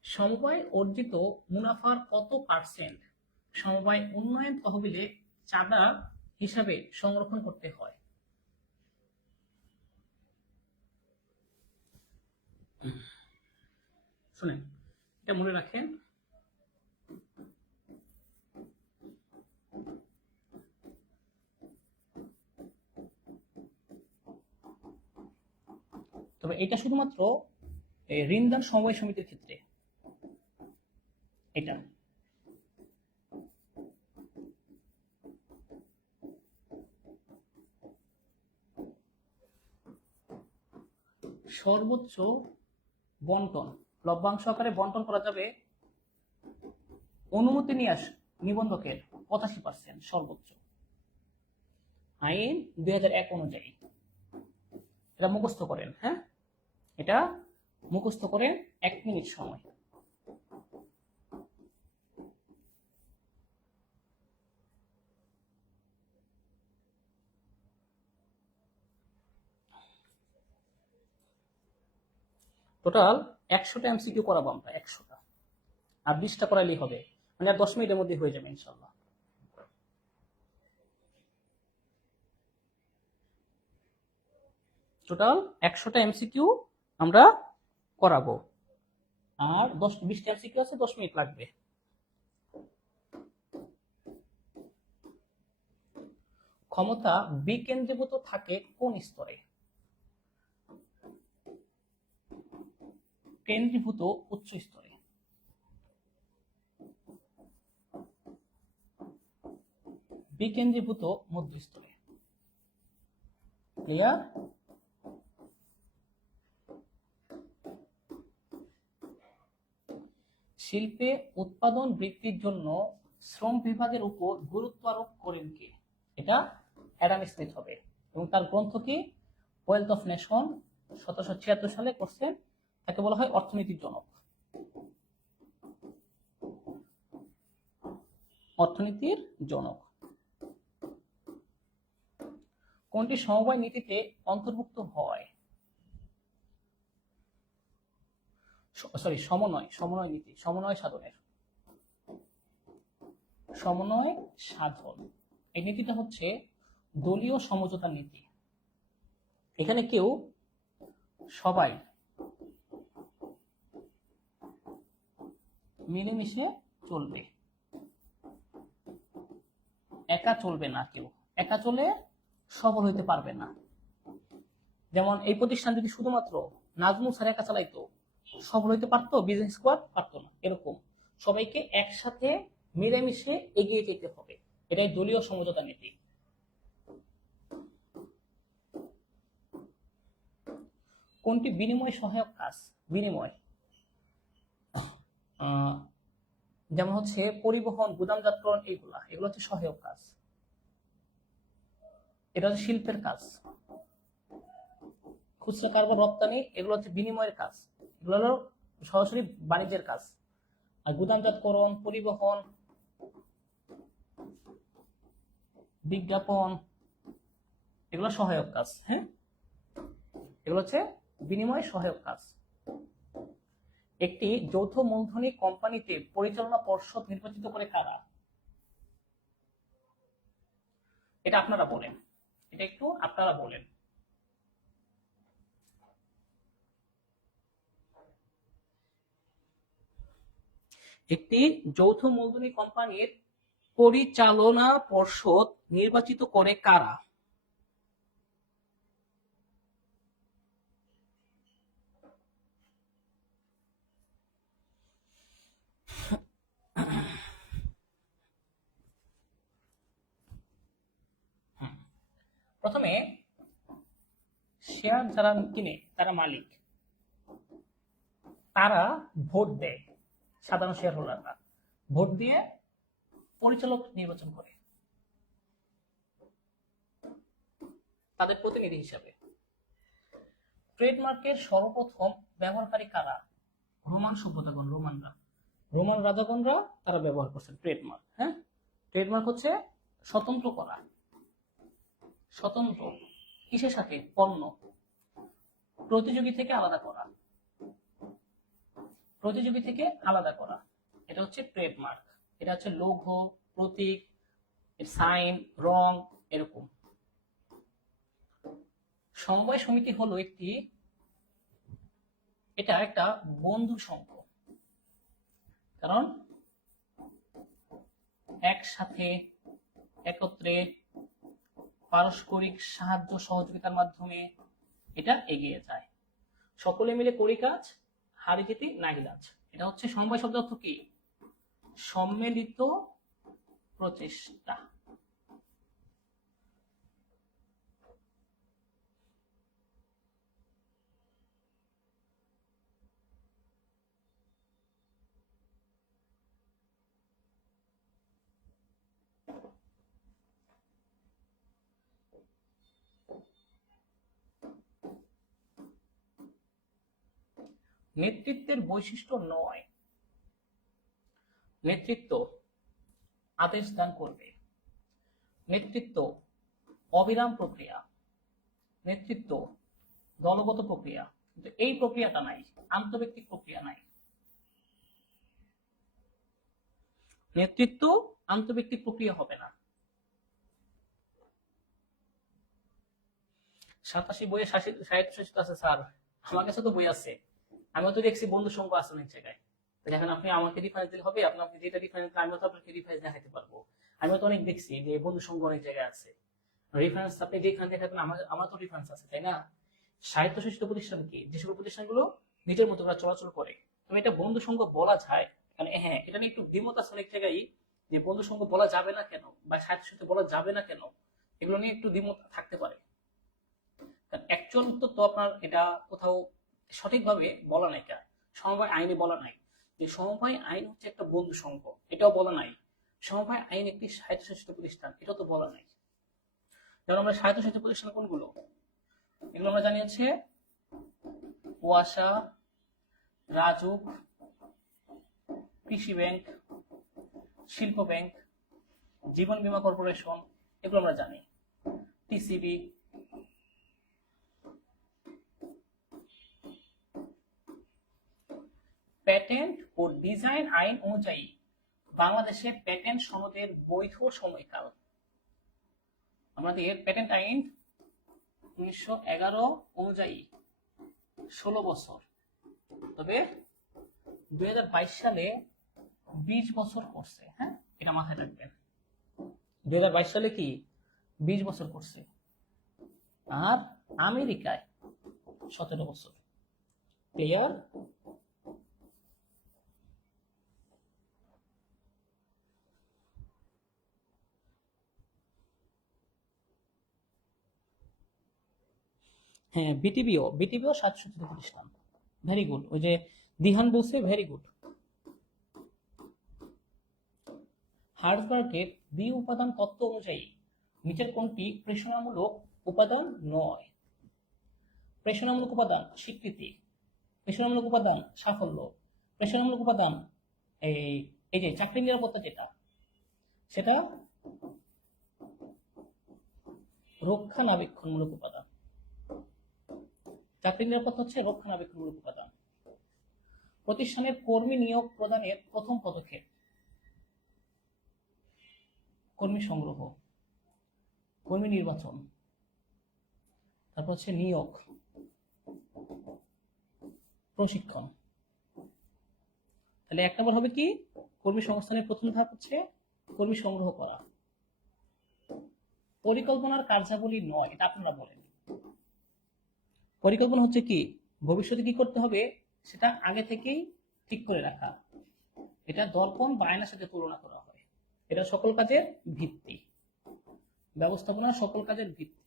সমবায় অর্জিত মুনাফার কত পার্সেন্ট সমবায় উন্নয়ন তহবিলে চাঁদা হিসাবে সংরক্ষণ করতে হয়? শুনেন, এটা মনে রাখেন। তবে এটা শুধুমাত্র ঋণদান সমবায় সমিতির ক্ষেত্রে, এটা সর্বোচ্চ বন্টন, লভ্যাংশ আকারে বন্টন করা যাবে অনুমতি নিয়ে নিবন্ধকের 85% সর্বোচ্চ, আইন 2001 অনুযায়ী। এটা মুখস্থ করেন। হ্যাঁ, এটা মুখস্থ করেন 1 মিনিট সময়। টোটাল 100টা এমসিকিউ করাবো আমরা, 100টা, আর 20টা করাইলেই হবে, মানে আর 10 মিনিটের মধ্যে হয়ে যাবে ইনশাল্লাহ। টোটাল 100টা এমসিকিউ আমরা করাবো, আর 20টা এমসিকিউ আছে, 10 মিনিট লাগবে। ক্ষমতা বিকেন্দ্রীভূত থাকে কোন স্তরে? কেন্দ্রীভূত উচ্চ স্তরে। বিকেন্দ্রীভূত মধ্যস্থলে। ক্লিয়ার? শিল্পে উৎপাদন বৃদ্ধির জন্য শ্রম বিভাগের উপর গুরুত্ব আরোপ করেন কে? এটা অ্যাডাম স্মিথ হবে এবং তার গ্রন্থ কি? ওয়েলথ অফ নেশন, 1776 সালে করছেন। তাকে বলা হয় অর্থনীতির জনক। অর্থনীতির জনক। কোনটি সমবায় নীতিতে অন্তর্ভুক্ত হয়? সমন্বয় নীতি, সমন্বয় সাধনের, সমন্বয় সাধন। এই নীতিটা হচ্ছে দলীয় সমঝোতার নীতি। এখানে কেউ সবাই মিলেমিশে চলবে, একা চলবে না। কেউ একা চলে সফল হইতে পারবে না। যেমন এই প্রতিষ্ঠান যদি শুধুমাত্র নাজমুল স্যার একা চালাইতো, সফল হইতে পারতো? বিজনেস স্কোয়াড পারতো না। এরকম সবাইকে একসাথে মিলেমিশে এগিয়ে যেতে হবে। এটাই দলীয় সমঝোতা নীতি। কোনটি বিনিময় সহায়ক কাজ? বিনিময় যেমন হচ্ছে পরিবহন, গুদামজাতকরণ, এগুলো হচ্ছে সহায়ক কাজ। এটা হচ্ছে শিল্পের কাজ। খুচরা কারবার, রপ্তানি, এগুলো হচ্ছে বিনিময়ের কাজ। এগুলো হলো সরাসরি বাণিজ্যের কাজ। আর গুদামজাতকরণ, পরিবহন, বিজ্ঞাপন, এগুলো সহায়ক কাজ। হ্যাঁ, এগুলো হচ্ছে বিনিময় সহায়ক কাজ। একটি যৌথ মূলধনী কোম্পানিতে পরিচালনা পর্ষদ নির্বাচিত করে কারা? এটা আপনারা বলেন, এটা একটু আপনারা বলেন। একটি যৌথ মূলধনী কোম্পানির পরিচালনা পর্ষদ নির্বাচিত করে কারা? প্রথমে শেয়ার যারা কিনে তারা মালিক, তারা ভোট দেয়। সাধারণ শেয়ার হোল্ডাররা ভোট দিয়ে পরিচালক নির্বাচন করে তাদের প্রতিনিধি হিসাবে। ট্রেডমার্কের সর্বপ্রথম ব্যবহারকারী কারা? রোমান সভ্যতাগণ, রোমান রাজাগণরা তারা ব্যবহার করছেন ট্রেডমার্ক। হ্যাঁ, ট্রেডমার্ক হচ্ছে স্বতন্ত্র করা। স্বতন্ত্র কিসের সাথে? পণ্য। প্রতিযোগী থেকে আলাদা করা, প্রতিযোগী থেকে আলাদা করা, এটা হচ্ছে ট্রেডমার্ক। এটা হচ্ছে লোগো, প্রতীক, সাইন, রং, এরকম। সমবায় সমিতি হলো এটা একটা বন্ধু সংঘ, কারণ একসাথে একত্রে পারস্পরিক সাহায্য সহযোগিতার মাধ্যমে এটা এগিয়ে যায়। সকলে মিলে করি কাজ, হারি জিতি নাহিলাজ। এটা হচ্ছে সমবায় শব্দ অর্থ কি? সম্মিলিত প্রচেষ্টা। নেতৃত্বের বৈশিষ্ট্য 9। নেতৃত্ব আদেশ দান করবে, নেতৃত্ব অবিরাম প্রক্রিয়া, নেতৃত্ব দলগত প্রক্রিয়া, কিন্তু এই প্রক্রিয়াটা নাই, আন্তঃব্যক্তিক প্রক্রিয়া নাই। নেতৃত্ব আন্তঃব্যক্তিক প্রক্রিয়া হবে না। 87 বইয়ে সাহিত্য আছে স্যার, আমার কাছে তো বই আছে, আমিও তো দেখছি বন্ধু সংঘ আছে অনেক জায়গায়। এখন আপনি আমাকে রেফারেন্স দিলে হবে? আপনি যেটা রেফারেন্স, আমিও তো আপনাকে রেফারেন্স দেখাতে পারবো। আমিও তো অনেক দেখছি যে বন্ধু সংঘ অনেক জায়গায় আছে। রেফারেন্স আপনি যেখান দেখাবেন, আমার তো রেফারেন্স আছে, তাই না? সাহিত্য শোষিত প্রতিষ্ঠান কি? যে সকল প্রতিষ্ঠানগুলো নিজের মতো করে চলাচল করে, তুমি এটা বন্ধু সংঘ বলা যায়। কারণ হ্যাঁ, এটা নিয়ে একটু দ্বিমত আছে অনেক জায়গায়, যে বন্ধু সংঘ বলা যাবে না কেন বা স্বায়ত্তশাসিত বলা যাবে না কেন, এগুলো নিয়ে একটু দ্বিমত থাকতে পারে। অ্যাকচুয়াল উত্তর তো আপনার এটা কোথাও সঠিকভাবে বলা নাই, সমবায় আইনে বলা নাই যে সমবায় আইন হচ্ছে একটা বন্ধু সংঘ, এটাও বলা নাই। সমবায় আইন একটি স্বায়ত্তশাসিত প্রতিষ্ঠান, এটাও তো বলা নাই। যেমন আমরা স্বায়ত্তশাসিত প্রতিষ্ঠান কোনগুলো, এগুলো আমরা জানি হচ্ছে ওয়াসা, রাজুক, কৃষি ব্যাংক, শিল্প ব্যাংক, জীবন বীমা কর্পোরেশন, এগুলো আমরা জানি, টিসিবি। প্যাটেন্ট ও ডিজাইন আইন অনুযায়ী বাংলাদেশে প্যাটেন্ট সনদের বৈধ সময়কাল, আমাদের প্যাটেন্ট আইন 1911 অনুযায়ী 16 বছর, তবে 2022 সালে 20 বছর করছে। হ্যাঁ, এটা মাথায় রাখবেন, 2022 সালে কি 20 বছর করছে, আর আমেরিকায় 17 বছর। ক্লিয়ার? হ্যাঁ, বিটিবিও স্বায়ত্তশাসিত প্রতিষ্ঠান। ভেরি গুড, ওই যে দিহান বলছে, ভেরি গুড। হার্জবার্গের দ্বি উপাদান তত্ত্ব অনুযায়ী নিচের কোনটি প্রেষণামূলক উপাদান নয়? প্রেষণামূলক উপাদান স্বীকৃতি, প্রেষণামূলক উপাদান সাফল্য, প্রেষণামূলক উপাদান এই যে চাকরি নিরাপত্তা, যেটা সেটা রক্ষণাবেক্ষণমূলক উপাদান। চাকরি নিরাপত্তা হচ্ছে রক্ষণাবেক্ষণমূলক উপাদান। প্রতিষ্ঠানের কর্মী নিয়োগ প্রদানের প্রথম পদক্ষেপ কর্মী সংগ্রহ, কর্মী নির্বাচন, তারপর হচ্ছে নিয়োগ, প্রশিক্ষণ। তাহলে 1 নম্বর হবে কি, কর্মী সংস্থানের প্রথম ধাপ হচ্ছে কর্মী সংগ্রহ করা। পরিকল্পনার কার্যাবলী নয়, এটা আপনারা বলেন। পরিকল্পনা হচ্ছে কি, ভবিষ্যতে কি করতে হবে সেটা আগে থেকেই ঠিক করে রাখা। এটা দর্পণ বা আয়নার সাথে তুলনা করা হয়। এটা সকল কাজের ভিত্তি, ব্যবস্থাপনা সকল কাজের ভিত্তি।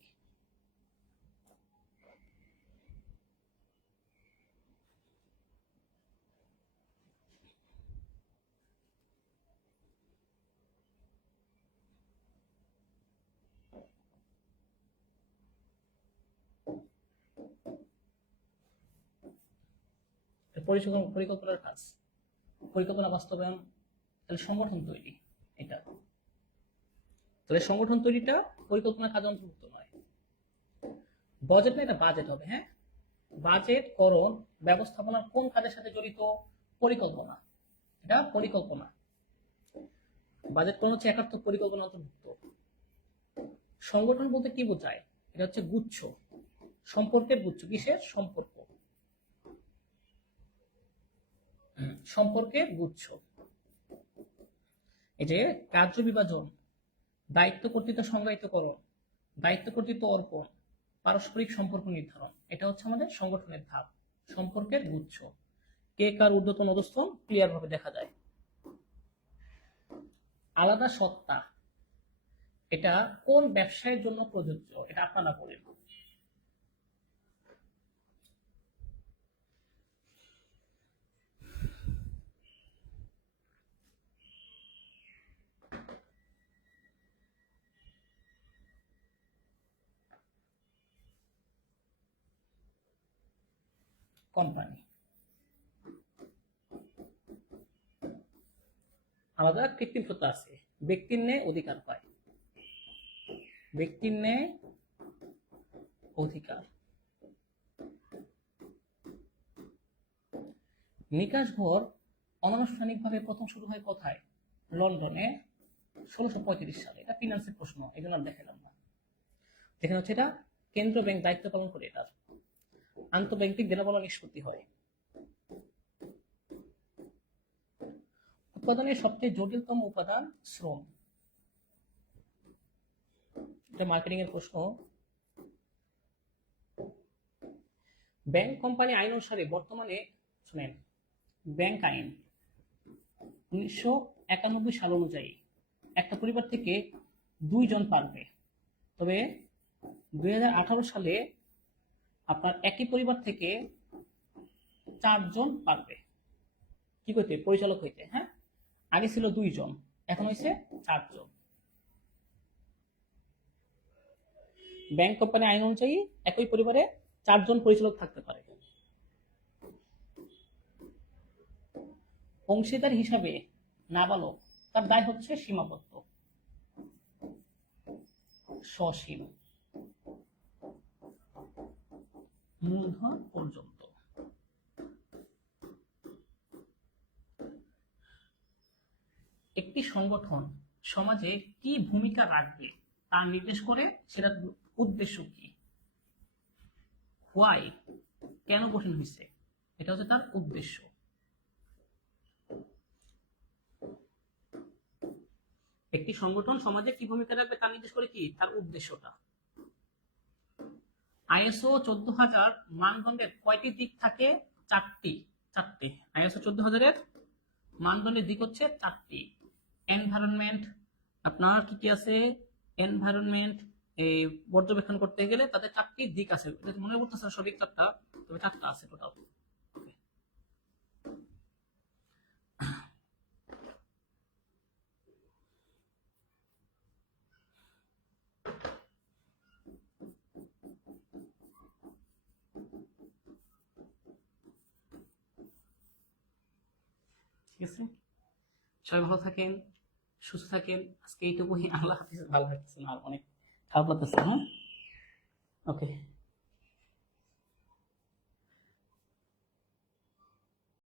পরিকল্পনার কাজ, পরিকল্পনা বাস্তবায়ন, তাহলে সংগঠন তৈরি। এটা তাহলে সংগঠন তৈরিটা পরিকল্পনার কাজ অন্তর্ভুক্ত নয়। বাজেট না, এটা বাজেট হবে। হ্যাঁ, বাজেট করণ ব্যবস্থাপনার কোন কাজের সাথে জড়িত? পরিকল্পনা, এটা পরিকল্পনা। বাজেট করণ হচ্ছে একাত্মক পরিকল্পনা অন্তর্ভুক্ত। সংগঠন বলতে কি বোঝায়? এটা হচ্ছে গুচ্ছ, সম্পর্কের গুচ্ছ। কিসের সম্পর্ক? সম্পর্কের গুচ্ছ। এই যে কার্য বিভাজন, দায়িত্ব কর্তৃত্ব সংজ্ঞায়িতকরণ, দায়িত্ব কর্তৃত্ব অর্পণ, পারস্পরিক সম্পর্ক নির্ধারণ, এটা হচ্ছে আমাদের সংগঠনের ধাপ, সম্পর্কের গুচ্ছ। কে কার ঊর্ধ্বতন অধস্তন ক্লিয়ার ভাবে দেখা যায়। আলাদা সত্তা, এটা কোন ব্যবসায়ের জন্য প্রযোজ্য? এটা আপনারা বলেন। কোম্পানি। আলাদা কৃত্রিম সত্তা আছে, ব্যক্তির ন্যায় অধিকার পায়, ব্যক্তির ন্যায় অধিকার। নিকাশ ঘর অনানুষ্ঠানিকভাবে প্রথম শুরু হয় কোথায়? লন্ডনে 1635 সালে। এটা ফিনান্সের প্রশ্ন, এই জন্য দেখালাম না। যেখানে হচ্ছে এটা কেন্দ্রীয় ব্যাংক দায়িত্ব পালন করে, এটার আন্তঃব্যাংকিক দেনাপাওনা নিষ্পত্তি হয়। উৎপাদনের সবচেয়ে জটিলতম উপাদান শ্রম। এটা মার্কেটিং এর প্রশ্ন। ব্যাংক কোম্পানি আইন অনুসারে বর্তমানে, শুনেন, ব্যাংক আইন 1991 সাল অনুযায়ী একটা পরিবার থেকে 2 জন পারবে, তবে 2018 সালে আপনার একই পরিবার থেকে 4 জন পারবে কি করতে, পরিচালক হইতে। হ্যাঁ, আগে ছিল 2 জন, এখন হয়েছে 4 জন। ব্যাংক কোম্পানি আইন অনুযায়ী একই পরিবারে 4 জন পরিচালক থাকতে পারে। অংশীদার হিসাবে নাবালক, তার দায় হচ্ছে সীমাবদ্ধ, সসীম, মূলধন পর্যন্ত। একটি সংগঠন সমাজে কি ভূমিকা রাখবে তা নির্দেশ করে, সেটার উদ্দেশ্য কি, হোয়াই, কেন গঠন হয়েছে, এটা হচ্ছে তার উদ্দেশ্য। একটি সংগঠন সমাজে কি ভূমিকা রাখবে তা নির্দেশ করে কি, তার উদ্দেশ্যটা। আইএসও 14000 মানদণ্ডের কয়টি দিক থাকে? 4টি। আইএসও 14000 এর মানদণ্ডের দিক হচ্ছে 4টি। এনভায়রনমেন্ট, আপনার কি কি আছে, এনভায়রনমেন্ট পর্যবেক্ষণ করতে গেলে তাদের 4টি দিক আছে, মনে করতেছে সঠিক 4টা, তবে 4টা আছে টোটাল। ঠিক আছে, সবাই ভালো থাকেন, সুস্থ থাকেন। আজকে এইটুকুই, আল্লাহ হাফিজ। ভালো থাকতেছেন, আর অনেক খারাপ লাগতেছে। হ্যাঁ, ওকে।